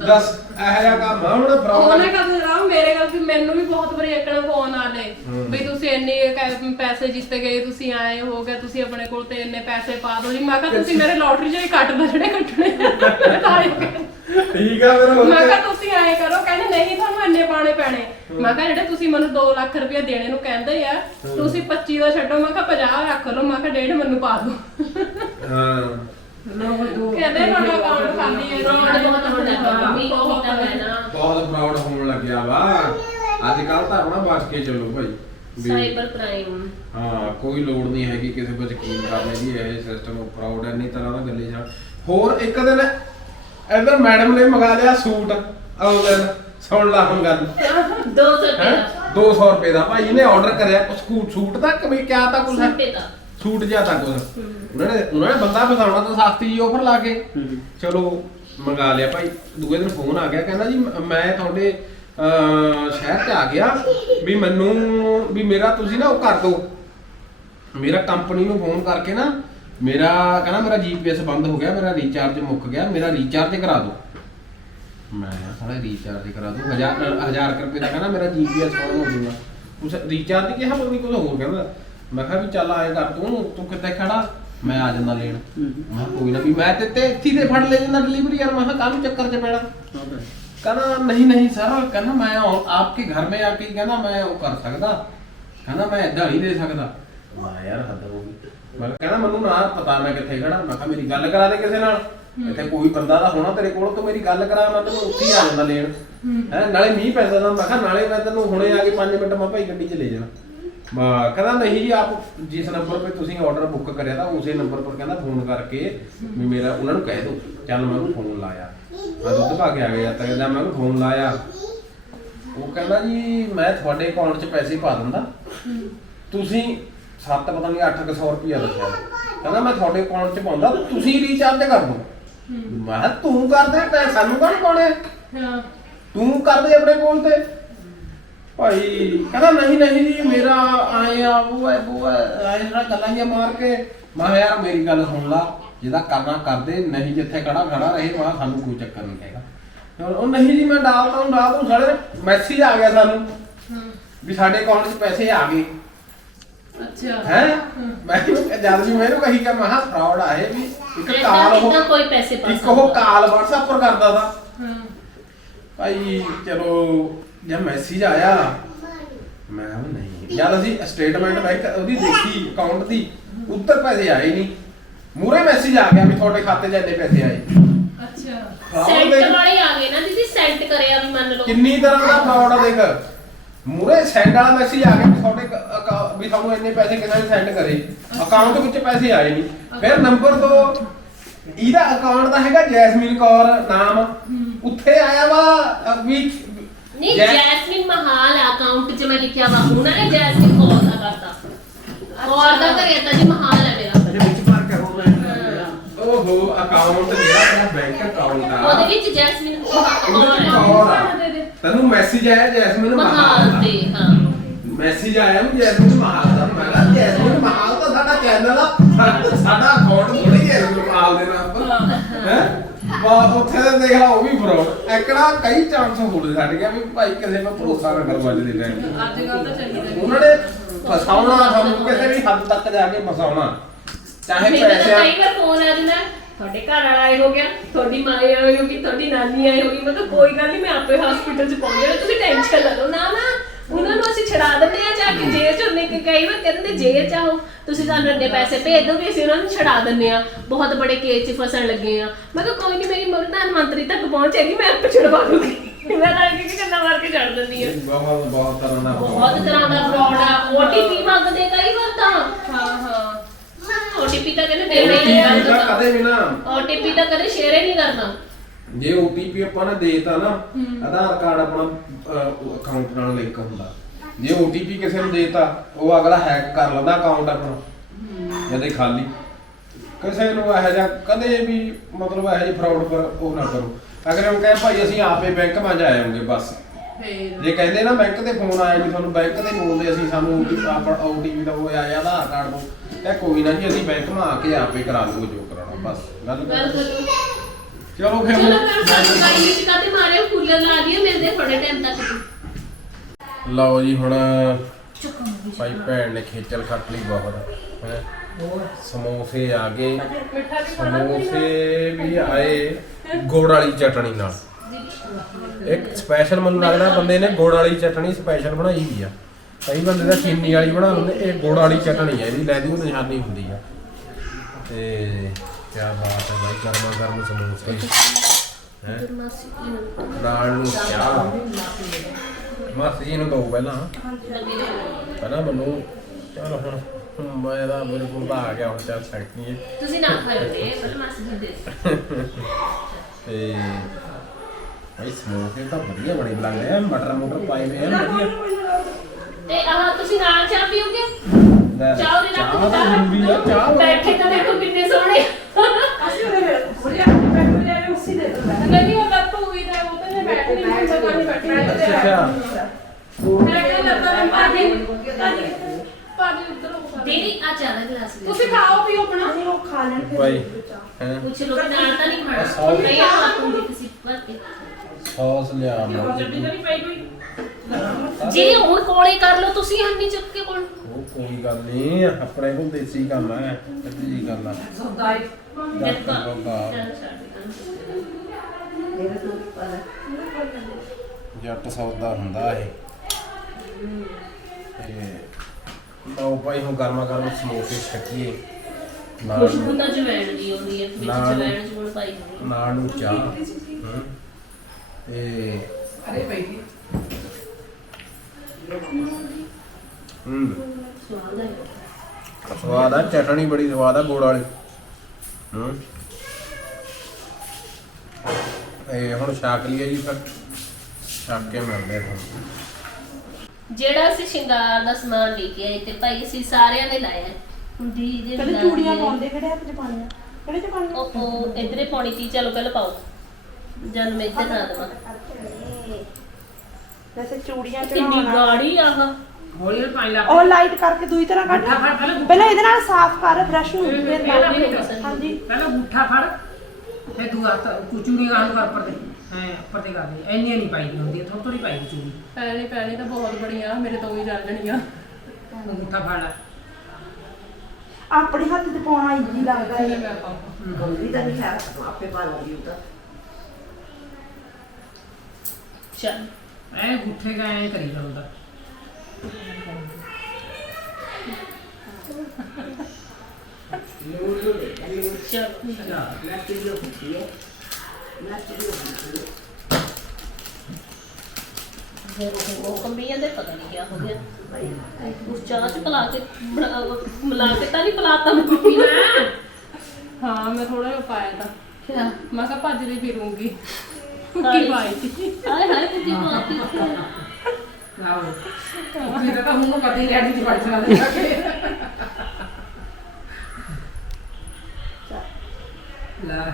ਦੱਸ ਇਹੋ ਜਿਹਾ ਕੰਮ ਆ ਉਹਨਾਂ ਫਰਾਡ ਉਹਨੇ ਕਦੇ ਰਾਮ ਮੇਰੇ ਕੋਲ ਵੀ ਮੈਨੂੰ ਵੀ ਬਹੁਤ ਵਾਰੀ ਇੱਕਣਾ ਫੋਨ ਆਲੇ ਵੀ ਤੁਸੀਂ ਇੰਨੇ ਕ- ਪੈਸੇ ਜਿੱਤ ਗਏ ਤੁਸੀਂ ਆਏ ਹੋ ਗਏ ਤੁਸੀਂ ਆਪਣੇ ਕੋਲ ਤੇ ਇੰਨੇ ਪੈਸੇ ਪਾ ਦਿਓ ਜੀ। ਮੈਂ ਕਿਹਾ ਤੁਸੀਂ ਮੇਰੇ ਲੋਟਰੀ ਜਿਹੜੇ ਕੱਟ ਦੋ ਜਿਹੜੇ ਕੱਟਣੇ ਤਾਂ ਹੀ ਗਏ। ਠੀਕ ਆ ਫਿਰ ਮੈਂ ਕੀ। ਕਿਹਾ ਤੁਸੀਂ ਐਂ ਕਰੋ ਕਹਿੰਦੇ ਨਹੀਂ ਤੁਹਾਨੂੰ ਇੰਨੇ ਪਾਣੇ। ਪੈਣੇ ਮੈਂ ਕਿਹਾ ਜਿਹੜੇ ਤੁਸੀਂ ਮੈਨੂੰ 2 ਲੱਖ ਰੁਪਏ ਦੇਣੇ ਨੂੰ ਕਹਿੰਦੇ ਆ ਤੁਸੀਂ 25 ਦਾ ਛੱਡੋ। ਮੈਂ ਕਿਹਾ 50 ਰੱਖ ਲਓ। ਮੈਂ ਕਿਹਾ ਡੇਢ ਮੈਨੂੰ ਪਾ ਦਿਓ ਹਾਂ। ਕਹਿੰਦੇ ਤੁਹਾਡਾ ਅਕਾਊਂਟ ਖਾਲੀ ਹੈ ਫਰਾਡ ਬਹੁਤ ਹੋ ਜਾਂਦਾ ਮੰਮੀ ਕੀਤਾ ਨਾ। ਬਹੁਤ ਫਰਾਡ ਹੋਣ ਲੱਗਿਆ ਵਾ। ਅੱਜ ਕੱਲ ਤਾਂ ਆਪਣਾ ਬਚ ਕੇ ਚੱਲੋ ਭਾਈ। ਸਾਈਬਰ ਕ੍ਰਾਈਮ ਹਾਂ ਕੋਈ ਲੋੜ ਨਹੀਂ ਹੈਗੀ ਕਿਸੇ ਪਰ ਯਕੀਨ ਕਰਨੇ ਦੀ ਇਹ ਸਿਸਟਮ ਫਰਾਡ ਹੈ ਨਹੀਂ ਤਰ੍ਹਾਂ ਦਾ ਗੱਲੇ ਜਾਂ ਹੋਰ ਇੱਕ ਦਿਨ ਇੱਧਰ ਮੈਡਮ ਨੇ ਮੰਗਾ ਲਿਆ ਸੂਟ ਆਨਲਾਈਨ ਸੁਣ ਲਾ ਹੁਣ ਗੱਲ। 200 ਰੁਪਏ? ਦਾ। 200 ਰੁਪਏ ਦਾ। ਭਾਈ ਇਹਨੇ ਆਰਡਰ ਕਰਿਆ ਕੁਛ ਸੂਟ ਤੱਕ ਵੀ ਕਿਆ ਤਾਂ ਕੁਛ ਹੈ? ਰੁਪਏ ਦਾ ਸੂਟ ਜਿਹਾ ਤਾਂ ਉਹਨਾਂ ਨੇ ਉਹਨਾਂ ਨੇ ਬੰਦਾ ਫਸਾਉਣਾ ਤਾਂ ਸਸਤੀ ਜੀ ਆਫਰ ਲਾ ਕੇ। ਚਲੋ ਮੰਗਾ ਲਿਆ ਭਾਈ। ਦੂਏ ਦਿਨ ਫੋਨ ਆ ਗਿਆ ਕਹਿੰਦਾ ਜੀ ਮ- ਤੁਹਾਡੇ ਅਹ, ਸ਼ਹਿਰ ਤੇ ਆ ਗਿਆ ਵੀ ਮੈਨੂੰ ਵੀ ਮੇਰਾ ਤੁਸੀਂ ਨਾ ਉਹ ਕਰ ਦਿਓ। ਮੇਰਾ ਕੰਪਨੀ ਨੂੰ ਫੋਨ ਕਰਕੇ ਨਾ ਮੇਰਾ ਕਹਿੰਦਾ ਮੇਰਾ ਜੀਪੀਐਸ ਬੰਦ ਹੋ ਗਿਆ ਮੇਰਾ ਰੀਚਾਰਜ ਮੁੱਕ ਗਿਆ ਮੇਰਾ ਰੀਚਾਰਜ ਕਰਾ ਦਿਓ। ਮੈਂ ਕਿਹਾ ਸਾਲਾ ਰੀਚਾਰਜ ਕਰਾ ਹਜ਼ਾਰ ਹਜ਼ਾਰ ਕੁ ਰੁਪਏ ਦਾ ਕਹਿੰਦਾ ਮੇਰਾ ਜੀਪੀਐਸ ਆਨ ਹੋ ਜਾਊਗਾ। ਉਸ ਰੀਚਾਰਜ ਕਿਹਾ ਪਤਾ ਨਹੀਂ ਕੁਝ ਹੋਰ ਕਹਿੰਦਾ। ਮੈਂ ਕਿਹਾ ਵੀ ਚੱਲ ਆਏ ਕਰ ਤੂੰ ਤੂੰ ਕਿੱਥੇ ਖੜਾ? ਮੈਂ ਆ ਜਾਂਦਾ ਲੈਣ। ਮੈਂ ਕਿਹਾ ਕੋਈ ਨਾ ਵੀ ਮੈਂ ਤੇ ਤੇ ਇੱਥੇ ਦੇ ਫੜ ਲੈ ਜਾਂਦਾ ਡਿਲੀਵਰੀ ਯਾਰ ਮੈਂ ਕਿਹਾ ਕਾਹਨੂੰ ਚੱਕਰ ਚ ਪੈਣਾ? ਕਹਿੰਦਾ ਨਹੀਂ ਨਹੀਂ ਸਰ ਕਹਿੰਦਾ ਮੈਂ ਆਪਕੇ ਘਰ में ਆਕੇ ਕਹਿੰਦਾ ਮੈਂ ਉਹ ਕਰ ਸਕਦਾ। ਕਹਿੰਦਾ ਮੈਂ ਏਦਾਂ ਨਹੀਂ ਦੇ ਸਕਦਾ। ਮੈਂ ਯਾਰ ਹੱਦ ਹੋ ਗਈ। ਮੈਂ ਕਿਹਾ ਕਹਿੰਦਾ ਮੈਨੂੰ ਨਾ ਪਤਾ ਮੈਂ ਕਿੱਥੇ ਖੜਾ। ਮੈਂ ਕਿਹਾ ਮੇਰੀ ਗੱਲ ਕਰਾ ਦੇ ਕਿਸੇ ਨਾਲ। ਇੱਥੇ ਕੋਈ ਬੰਦਾ ਦਾ ਹੋਣਾ ਤੇਰੇ ਕੋਲ ਤੂੰ ਮੇਰੀ ਗੱਲ ਕਰਾ ਮੈਂ ਤੈਨੂੰ ਉੱਥੇ ਆ ਜਾਂਦਾ ਲੈਣ। ਹੈ। ਨਾਲੇ ਮੀਂਹ ਪੈਂਦਾ ਨਾ ਮੈਂ ਕਿਹਾ ਨਾਲੇ ਮੈਂ ਤੈਨੂੰ ਹੁਣੇ ਆ ਕੇ 5 ਮਿੰਟ ਮੈਂ ਭਾਈ ਗੱਡੀ 'ਚ ਲੈ ਜਾਣਾ। ਕਹਿੰਦਾ ਨਹੀਂ ਜੀ ਆਪ ਜਿਸ ਨੰਬਰ 'ਤੇ ਤੁਸੀਂ ਆਰਡਰ ਬੁੱਕ ਕਰਿਆ ਤਾਂ ਉਸੇ ਨੰਬਰ ਪਰ ਕਹਿੰਦਾ ਫੋਨ ਕਰਕੇ ਵੀ ਮੇਰਾ ਉਹਨਾਂ ਨੂੰ ਕਹਿ ਦਿਓ ਚੱਲ ਮੈਂ ਉਹਨੂੰ ਫੋਨ ਲਾਇਆ। ਮੈਂ ਦੁੱਧ ਪਾ ਕੇ ਆ ਗਿਆ ਤਾਂ ਕਹਿੰਦਾ ਮੈਂ ਉਹਨੂੰ ਫੋਨ ਲਾਇਆ। ਉਹ ਕਹਿੰਦਾ ਜੀ ਮੈਂ ਤੁਹਾਡੇ ਅਕਾਊਂਟ 'ਚ ਪੈਸੇ ਪਾ ਦਿੰਦਾ। ਤੁਸੀਂ ਸੱਤ ਪਤਾ ਨਹੀਂ 800 ਰੁਪਇਆ ਦੱਸਿਆ। ਕਹਿੰਦਾ ਮੈਂ ਤੁਹਾਡੇ ਅਕਾਊਂਟ 'ਚ ਪਾਉਂਦਾ ਤੁਸੀਂ ਰੀਚਾਰਜ ਕਰ ਦਿਓ ਮੈਂ ਕਿਹਾ ਤੂੰ ਕਰ ਦੇ ਪੈਸੇ ਸਾਨੂੰ ਕਾਹਨੂੰ ਪਾਉਣੇ ਹਾਂ? ਤੂੰ ਕਰ ਦੇ ਆਪਣੇ ਕੋਲ ਤੇ। ਭਾਈ ਕਹਿੰਦਾ ਨਹੀਂ ਨਹੀਂ ਜੀ ਮੇਰਾ ਆਏ ਆ ਉਹ ਹੈ ਉਹ ਆਏ ਜਿਹੜਾ ਗੱਲਾਂ ਜਿਹੀਆਂ ਮਾਰ ਕੇ। ਮੈਂ ਕਿਹਾ ਯਾਰ ਮੇਰੀ ਗੱਲ ਸੁਣ ਲਾ ਜਿਹਦਾ ਕਰਨਾ ਕਰਦੇ ਨਹੀਂ ਜਿੱਥੇ ਖੜਾ ਖੜਾ ਰਹੇ ਮੈਂ ਸਾਨੂੰ ਕੋਈ ਚੱਕਰ ਨਹੀਂ ਹੈਗਾ। ਹੁਣ ਉਹ ਨਹੀਂ ਜੀ ਮੈਂ ਡਾਲਦਾ ਹੂੰ ਡਾਲਦਾ ਹੂੰ ਸਾਡੇ ਮੈਸੇਜ ਆ ਗਿਆ ਸਾਨੂੰ ਵੀ ਸਾਡੇ ਅਕਾਊਂਟ 'ਚ ਪੈਸੇ ਆ ਗਏ। ਅੱਛਾ। ਹੈ? ਮੈਂ ਜਦ ਵੀ ਮੈਨੂੰ ਕਹੀ ਕਿ ਮਹਾ ਫਰਾਡ ਆਏ ਵੀ। ਇੱਕ ਕਾਲ ਉਹ ਕੋਈ ਪੈਸੇ ਪਾ ਇੱਕ ਉਹ ਕਾਲ WhatsApp ਪਰ ਕਰਦਾ ਤਾ। ਹਾਂ। ਭਾਈ ਚਲੋ ਜਦ ਮੈਸੇਜ ਆਇਆ। ਮੈਂ ਕਿਹਾ ਵੀ ਨਹੀਂ। ਜਦ ਅਸੀਂ ਸਟੇਟਮੈਂਟ ਬੈਂਕ ਉਹਦੀ ਦੇਖੀ ਅਕਾਊਂਟ ਦੀ। ਉੱਤਰ ਪੈਸੇ ਆਏ ਨਹੀਂ। ਮੂਰੇ ਮੈਸੇਜ ਆ ਗਿਆ ਵੀ ਤੁਹਾਡੇ ਖਾਤੇ 'ਚ ਇੰਨੇ ਪੈਸੇ ਆਏ। ਅੱਛਾ। ਸੈਂਟ ਦੇਖ, ਵਾਲੇ ਆ ਗਏ ਨਾ ਦੀਦੀ ਸੈਂਟ ਕਰਿਆ ਵੀ ਮੰਨ ਲਓ। ਕਿੰਨੀ ਤਰ੍ਹਾਂ ਦਾ ਫਰਾਡ ਆ ਦੇਖ। ਮੂਰੇ ਸੈਂਡ ਵਾਲਾ ਮੈਸੇਜ ਆ ਗਿਆ ਵੀ ਤੁਹਾਡੇ ਕ- ਅਕਾ- ਵੀ ਤੁਹਾਨੂੰ ਇੰਨੇ ਪੈਸੇ ਕਿਹਨਾਂ ਨੇ ਸੈਂਡ ਕਰੇ। ਅਕਾਊਂਟ ਵਿੱਚ ਪੈਸੇ ਆਏ ਨਹੀਂ। ਫਿਰ ਨੰਬਰ 2 ਇਹਦਾ ਅਕਾਊਂਟ ਦਾ ਹੈਗਾ ਜੈਸਮੀਨ ਕੌਰ ਨਾਮ। ਉੱਥੇ ਆਇਆ ਵਾ ਅ, ਵੀ ਨਹੀਂ ਜੈ- ਜੈਸਮਿਨ ਮਹਾਲ ਅਕਾਊਂਟ 'ਚ ਮੈਂ ਲਿਖਿਆ ਵਾ। ਉਹਨਾਂ ਨੇ ਜੈਸਮਿਨ ਕੌਰ ਦਾ ਕਰਤਾ। ਕੌਰ ਦਾ ਕਰਿਆ ਤਾਂ ਜੀ ਮਹਾਲ ਹੈ ਮੇਰਾ। ਅਜੇ ਵਿੱਚ ਮਾਰ ਕੇ ਹੋ। ਓਹੋ ਅਕਾਊਂਟ ਜਿਹੜਾ ਮੇਰਾ ਬੈਂਕ ਅਕਾਊਂਟ ਆ। ਉਹਦੇ ਵਿੱਚ ਜੈਸਮਿਨ ਕੌਰ ਉਹਦੇ ਵਿੱਚ ਹੈ ਕੌਰ ਆ। ਤੈਨੂੰ ਮੈਸੇਜ ਆਇਆ ਜੈਸਮੀਨ ਮਹਾਲ ਮਹਾਲ ਤੇ ਹਾਂ। ਮੈਸੇਜ ਆਇਆ ਵੀ ਜੈਸਮੀਨ ਮਹਾਲ ਦਾ? ਮੈਂ ਕਿਹਾ ਜੈਸਮੀਨ ਮਹਾਲ ਤਾਂ ਸਾਡਾ ਚੈਨਲ ਆ। ਸਾਡਾ- ਸਾਡਾ ਅਕਾਊਂਟ ਥੋੜੀ ਜੈਸਮੀਨ ਮਹਾਲ ਦੇ ਨਾਮ ਪਰ। ਹੈ? ਵਾ ਉੱਥੇ ਤੇ ਦੇਖ ਲਾ ਉਹ ਵੀ ਫਰੋਡ ਐਕੜਾ ਕਈ ਚਾਂਸ ਹੋੜੇ ਛੱਡ ਗਿਆ ਵੀ ਭਾਈ ਕਿਸੇ ਪਰ ਭਰੋਸਾ ਨਾ ਕਰੋ ਅੱਜ ਦੇ ਅੱਜ ਕੱਲ ਤਾਂ ਚਾਹੀਦਾ ਉਹਨਾਂ ਨੇ ਫਸਾਉਣਾ ਸਾਨੂੰ ਕਿਸੇ ਵੀ ਹੱਦ ਤੱਕ ਜਾ ਕੇ ਫਸਾਉਣਾ। ਚਾਹੇ ਪੈਸਿਆਂ ਕਈ ਵਾਰ ਫੋਨ ਆ ਜਾਂਦਾ ਤੁਹਾਡੇ ਘਰ ਵਾਲਾ ਆਏ ਹੋ ਗਿਆ ਤੁਹਾਡੀ ਮਾਂ ਆਈ ਹੋਗੀ ਤੁਹਾਡੀ ਨਾਨੀ ਆਈ ਹੋਗੀ ਮੈਂ ਕਿਹਾ ਕੋਈ ਗੱਲ ਨਹੀਂ ਮੈਂ ਆਪੇ ਹਸਪੀਟਲ 'ਚ ਪਹੁੰਚ ਜਾਣਾ ਤੁਸੀਂ ਟੈਨਸ਼ਨ ਨਾ ਲਓ। ਨਾ ਨਾ ਉਹਨਾਂ ਨੂੰ ਅਸੀਂ ਛੜਾ ਦਿੰਦੇ ਆ ਜਾ ਕੇ ਜੇਲ੍ਹ 'ਚ ਉਹਨੇ ਕਿ ਕਈ ਵਾਰ ਜੇਲ੍ਹ 'ਚ ਆਓ ਤੁਸੀਂ ਸਾਨੂੰ ਇੰਨੇ ਪੈਸੇ ਭੇਜ ਦਿਓ ਵੀ ਅਸੀਂ ਉਹਨਾਂ ਨੂੰ ਛੜਾ ਦਿੰਦੇ ਆ। ਬਹੁਤ ਬੜੇ ਕੇਸ 'ਚ ਫਸਣ ਲੱਗੇ ਆ। ਮੈਂ ਕਿਹਾ ਕੋਈ ਨਹੀਂ ਮੇਰੀ ਪ੍ਰਧਾਨ ਮੰਤਰੀ ਤੱਕ ਪਹੁੰਚੇਗੀ ਮੈਂ ਆਪੇ ਛੁਡਵਾ ਦੂੰਗੀ। ਮੈਂ ਤਾਂ ਕਿ ਕਿੰਨਾ ਮਾਰ ਕੇ ਛੱਡ ਦਿੰਦੀ ਆ। ਬਹੁਤ ਬਹੁਤ ਤਰ੍ਹਾਂ ਦਾ ਬਹੁਤ ਤਰ੍ਹਾਂ ਦਾ ਫਰਾਡ ਆ। OTP ਮੰਗਦੇ ਕਈ ਵਾਰ ਤਾਂ। ਹਾਂ ਹਾਂ। OTP ਤਾਂ ਕਹਿੰਦੇ ਦੇਣਾ ਹੀ ਨਹੀਂ ਤਾਂ ਕਰਦਾ ਕਦੇ ਵੀ ਨਾ। OTP ਤਾਂ ਕਦੇ ਸ਼ੇਅਰ ਹੀ ਨਹੀਂ ਕਰਨਾ। ਜੇ OTP ਆਪਾਂ ਨੇ ਦੇਤਾ ਨਾ ਆਧਾਰ ਕਾਰਡ ਆਪਣਾ ਅਕਾਊਂਟ ਨਾਲ ਲਿੰਕ ਹੁੰਦਾ। ਜੇ OTP ਕਿਸੇ ਨੂੰ ਦੇਤਾ ਉਹ ਅਗਲਾ ਹੈਕ ਕਰ ਲੈਂਦਾ ਅਕਾਊਂਟ ਆਪਣਾ ਜਦੇ ਖਾਲੀ। ਕਿਸੇ ਨੂੰ ਇਹੋ ਜਿਹਾ ਕਦੇ ਵੀ ਮਤਲਬ ਇਹੋ ਜਿਹੀ ਫਰਾਡ ਪਰ ਉਹ ਨਾ ਕਰੋ। ਅਗਰ ਉਹ ਕਹੇ ਭਾਈ ਅਸੀਂ ਆਪੇ ਬੈਂਕ ਮਾਂ ਜਾਏਂਗੇ ਬਸ। ਫੇਰ। ਜੇ ਕਹਿੰਦੇ ਨਾ ਬੈਂਕ ਤੇ ਫੋਨ ਆਇਆ ਜੀ ਤੁਹਾਨੂੰ ਬੈਂਕ ਤੇ ਬੋਲਦੇ ਅਸੀਂ ਸਾਨੂੰ ਆਪਣਾ OTP ਦਾ ਉਹ ਆਇਆ ਆਧਾਰ ਕਾਰਡ ਦੋ ਇਹ ਕੋਈ ਨਾ ਜੀ ਅਸੀਂ ਬੈਂਕ ਮਾ ਆ ਕੇ ਆਪੇ ਕਰਾ ਲੂਗੇ ਜੋ ਕਰਾਉਣਾ ਬਸ। ਗੱਲ ਗੱਲ ਕਰ ਕਰੋ ਚਲੋ ਫਿਰ ਚਲੋ ਹੁਣ ਫਿਰ ਸਾਨੂੰ ਗਾਈ ਵਿੱਚ ਕਾਤੇ ਮਾਰਿਓ ਕੂਲਰ ਲਾ ਦਿਓ ਮਿਲਦੇ ਥੋੜੇ ਟਾਈਮ ਤੱਕ। ਲਓ ਜੀ ਹੁਣ ਭਾਈ ਭੈਣ ਨੇ ਖੇਚਲ ਖੱਟ ਲਈ ਬਹੁਤ ਹੈ। ਸਮੋਸੇ ਆ ਗਏ ਵੀ ਸਮੋਸੇ ਵੀ ਆਏ ਗੁੜ ਵਾਲੀ ਚਟਣੀ ਨਾਲ। ਇੱਕ ਸਪੈਸ਼ਲ ਮੈਨੂੰ ਲੱਗਦਾ ਬੰਦੇ ਨੇ ਗੁੜ ਵਾਲੀ ਚਟਣੀ ਸਪੈਸ਼ਲ ਬਣਾਈ ਹੋਈ ਆ। ਕਈ ਬੰਦੇ ਤਾਂ ਚੀਨੀ ਵਾਲੀ ਬਣਾ ਲੈਂਦੇ ਇਹ ਗੁੜ ਵਾਲੀ ਚਟਣੀ ਹੈ ਇਹਦੀ ਲੈ ਦੀ ਉਹ ਨਿਸ਼ਾਨੀ ਹੁੰਦੀ ਆ। ਤੇ ਕੀ ਬਾਤ ਹੈ ਭਾਈ ਗਰਮਾ ਗਰਮ ਸਮੋਸੇ। ਹੈ। ਨਾਲ ਨੂੰ ਚਾਹ। ਮਾਸੀ ਜੀ ਨੂੰ ਦੋ ਪਹਿਲਾਂ। ਪਹਿਲਾਂ ਮੈਨੂੰ ਚਲ ਹੁਣ ਹੁਣ ਮੈਂ ਦਾ ਮੇਰੇ ਕੋਲ ਤਾਂ ਆ ਗਿਆ ਹੁਣ ਚੱਲ ਸਕਦੀ ਹੈ ਤੁਸੀਂ ਨਾ ਖਾਇਓ ਤੇ ਪਰ ਮਾਸੀ ਜੀ ਦੇ ਤੇ ਭਾਈ ਸਮੋਸੇ ਤਾਂ ਵਧੀਆ ਬੜੇ ਲੱਗਦੇ ਆ ਮਟਰ ਮਟਰ ਪਾਏ ਹੋਏ ਆ ਵਧੀਆ। ਤੇ ਆਹ ਤੁਸੀਂ ਨਾਲ ਚਾਹ ਪੀਓਗੇ? ਚਾਹ ਦੇ ਨਾਲ ਚਾਹ ਤਾਂ ਜ਼ਰੂਰੀ ਆ ਚਾਹ ਬੈਠੇ ਤਾਂ ਦੇਖੋ ਕਿੰਨੇ ਸੋਹਣੇ। ਅਸੀਂ ਉਹਦੇ ਬੁੜਿਆ ਬੈਠ ਬੁੜਿਆ ਉਸੇ ਦੇ ਨਹੀਂ ਉਹ ਲੱਤ ਹੋਈ ਤਾਂ ਉਹ ਤੇ ਬੈਠ ਨਹੀਂ ਮੈਂ ਤਾਂ ਨਹੀਂ ਬੈਠੀ। ਅੱਛਾ ਅੱਛਾ ਮੈਂ ਕਿਹਾ ਲੱਤਾਂ ਨੂੰ ਭਾਜੀ ਭਾਜੀ ਉੱਧਰ ਹੋ ਸਕਦਾ। ਦੀਦੀ ਆ ਦਾ ਦੇ ਤੁਸੀਂ ਖਾਓ ਪੀਓ ਆਪਣਾ। ਅਸੀਂ ਉਹ ਖਾ ਲੈਣ ਫਿਰ ਭਾਈ ਹੈਂ? ਕੁਛ ਲੋਕ ਨਾਲ ਤਾਂ ਨਹੀਂ ਖਾਣਾ। ਸੌ- ਨਹੀਂ ਤੁਸੀਂ ਸੌਸ ਲਿਆ ਮੈਂ ਚੱਡੀ ਤਾਂ ਨਹੀਂ ਪਈ ਕੋਈ। ਜੀ ਉਹ ਕੋਲੇ ਕਰ ਲਓ ਤੁਸੀਂ ਹੰਨੀ ਚੁੱਕ ਕੇ ਕੋਲ। ਉਹ ਕੋਈ ਗੱਲ ਨਹੀਂ ਆਪਣੇ ਕੋਲ ਦੇਸੀ ਕੰਮ ਹੈ ਅੱਧੀ ਜੀ ਗੱਲ ਆ। ਸੌਦਾਈ ਜਦ ਡਾਕਟਰ ਬਾਬਾ ਚੱਲ ਛੱਡ ਜੱਟ ਸੌਦਾ ਹੁੰਦਾ ਇਹ। ਤੇ ਲਓ ਭਾਈ ਹੁਣ ਗਰਮਾ ਗਰਮ ਸਮੋਸੇ ਛਕੀਏ ਨਾਲ ਖੁਸ਼ਬੂ ਤਾਂ ਜਵੈਣ ਦੀ ਆਉਂਦੀ ਹੈ ਵਿੱਚ ਨਾਲ- ਜਵੈਣ ਜੂਣ ਪਾਈ ਹੈ। ਨਾਲ ਨੂੰ ਚਾਹ ਹਮ, ਤੇ ਅਰੇ ਪਈ ਹੂੰ। ਸਵਾਦ ਹੈ ਸਵਾਦ ਆ ਚਟਣੀ ਬੜੀ ਸਵਾਦ ਆ ਗੁੜ ਵਾਲੀ। ਹੂੰ। ਇਹ ਹੁਣ ਛਾਕ ਲਈਏ ਜੀ ਫਿਰ। ਛਾਕ ਕੇ ਮਿਲਦੇ ਤੁਹਾਨੂੰ। ਜਿਹੜਾ ਅਸੀਂ ਸ਼ਿੰਗਾਰ ਦਾ ਸਮਾਨ ਲੈ ਕੇ ਆਏ ਤੇ ਭਾਈ ਅਸੀਂ ਸਾਰਿਆਂ ਨੇ ਲਾਇਆ। ਦੀ ਦੇ ਪਹਿਲੇ ਚੂੜੀਆਂ ਪਾਉਂਦੇ ਕਿਹੜੇ ਹੱਥ 'ਚ ਪਾਉਣੀਆਂ? ਕਿਹੜੇ 'ਚ ਪਾਉਣੀਆਂ? ਉਹ ਉਹ ਇਧਰੇ ਪਾਉਣੀ ਤੀ ਚਲੋ ਪਹਿਲਾਂ ਪਾਓ। ਜਨ ਮੈਂ ਇੱਧਰ ਨਾ ਦਵਾਂ। ਵੈਸੇ ਚੂੜੀਆਂ ਕਿੰਨੀ ਚੜਾਉਣਾ ਗਾੜੀ ਆਹ। ਹੌਲੀ ਹੌਲੀ ਪਾਣੀ ਲਾ ਉਹ ਲਾਈਟ ਕਰਕੇ ਦੂਈ ਤਰ੍ਹਾਂ ਕੱਢ। ਪਹਿਲਾਂ ਇਹਦੇ ਨਾਲ ਸਾਫ਼ ਕਰ ਬ੍ਰਸ਼ ਨੂੰ ਫਿਰ ਲਾ ਹਾਂਜੀ। ਪਹਿਲਾਂ ਗੁੱਠਾ ਫੜ ਫਿਰ ਤੂੰ ਹੱਥ ਚੂੜੀ ਗਾਂ ਕਰ ਉੱਪਰ ਦੇ। ਐ ਉੱਪਰ ਤੇ ਕਰ ਦੇ ਇੰਨੀ ਨਹੀਂ ਪਾਈ ਦੀ ਹੁੰਦੀ ਥੋੜੀ ਥੋੜੀ ਪਾਈ ਦੀ ਚੂੜੀ ਪੈਣੀ ਪੈਣੀ ਤਾਂ ਬਹੁਤ ਬੜੀਆਂ ਮੇਰੇ ਤੋਂ ਹੀ ਚੱਲ ਜਾਣੀਆਂ। ਤੂੰ ਗੁੱਠਾ ਫੜ ਲੈ। ਆਪਣੇ ਹੱਥ 'ਚ ਪਾਉਣਾ ਇੱਜੀ ਲੱਗਦਾ ਪਹਿਲੇ ਹੈ ਮੈਂ ਪਾਉਂਦਾ ਗੰਦੀ ਤਾਂ ਨਹੀਂ ਹੈ ਆਪੇ ਪਾ ਲਵਾਂਗੀ ਉਹ ਤਾਂ। ਚੱਲ ਐ ਗੁੱਠੇ ਕਾ ਐ ਕਰੀ ਜਾਂਦਾ। ਚਲ ਉਹ ਕੰਬੀਆਂ ਦੇ ਪਤਾ ਨਹੀਂ ਕੀ ਹੋ ਗਿਆ। ਉਸ ਚਾਹ ਚ ਪਲਾ ਕੇ ਬਣਾ- ਮਿਲਾ ਕੇ ਤਾਂ ਨਹੀਂ ਪਲਾਤਾ ਮੈਂ ਪੀਣਾ ਹਾਂ ਮੈਂ ਥੋੜਾ ਜਿਹਾ ਪਾਇਆ ਤਾਂ। ਮੈਂ ਕਿਹਾ ਭੱਜਦੀ ਫਿਰੂੰਗੀ। ਕੀ ਪਾਈ ਸੀ? ਹਾਏ ਹਾਏ ਕੁਝ ਮਾਪੀ ਆਓ ਉਹ ਤਾਂ ਹੁਣ ਪਤਾ ਹੀ ਲੈਣੀ ਦੀ ਫੜ ਚਲਾ। ਦੇ ਲਾ।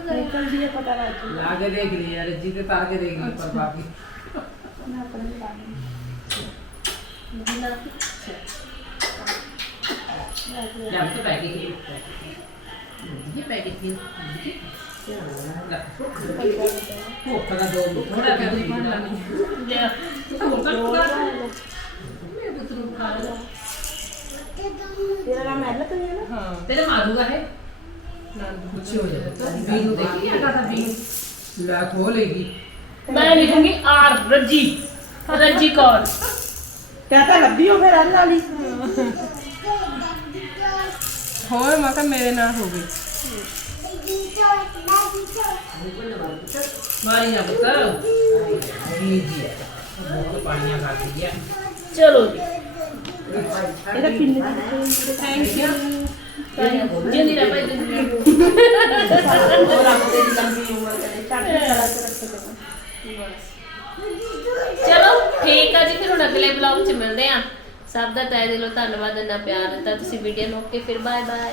ਆ ਤਾਂ ਕਰੇ ਜਲਦੀ ਪਤਾ ਲੱਗ ਜੂ ਲਾ ਕੇ ਦੇਖ ਲਈ ਯਾਰ ਜੀ ਤੇ ਤਾਰ ਕੇ ਦੇਖ ਲਈ ਪਰ ਬਾਕੀ ਮੈਂ ਆਪਣੇ ਨੂੰ ਲਾ ਲਈ। ਜਾਂ ਤੇ ਪੈ ਗਈ ਇਹ ਪੈ ਗਈ ਭੁੱਖ ਦਾ ਦੋ ਥੋੜਾ ਕਰ ਦੀ ਬਣਾ ਲਿਆ ਤੇਰਾ ਨਾਮ ਮੈਲ ਤੋਂ ਹੈ ਨਾ ਹਾਂ ਤੇਰੇ ਮਾਰੂਗਾ ਹੈ ਨੰਦ ਕੁਛ ਹੋ ਜਾਏਗਾ ਵੀ ਨੂੰ ਦੇਖੀ ਨਾ ਕਹਤਾ ਵੀ ਲੈ ਖੋਲੇਗੀ ਮੈਂ ਲਿਖੂੰਗੀ ਆਰ ਰੱਜੀ ਰੱਜੀ ਕੌਰ ਕਿਆ ਤਾਂ ਲੱਭੀ ਹੋ ਫਿਰ ਅੱਲ ਵਾਲੀ ਹੋਰ ਮੈਂ ਕਿਹਾ ਮੇਰੇ ਨਾਲ ਹੋ ਚਲੋ ਜਿੰਦੀ ਰਹਿ ਭਾਈ ਜਿੰਦੀ ਰਹਿ। ਉਹ ਲੰਬੀ ਉਮਰ ਕਰੇ ਚੜ੍ਹਦੀ ਕਲਾ ਚ ਰੱਖੇ ਚਲੋ ਠੀਕ ਆ ਜੀ, ਫਿਰ ਹੁਣ ਅਗਲੇ ਅਗਲੇ 'ਚ ਮਿਲਦੇ ਆ ਸਭ ਦਾ ਤਹਿ ਦਿਲੋਂ ਧੰਨਵਾਦ, ਇੰਨਾ ਪਿਆਰ ਦਿੱਤਾ ਤੁਸੀਂ ਵੀਡੀਓ ਨੂੰ ਓਕੇ, ਫਿਰ ਬਾਏ ਬਾਏ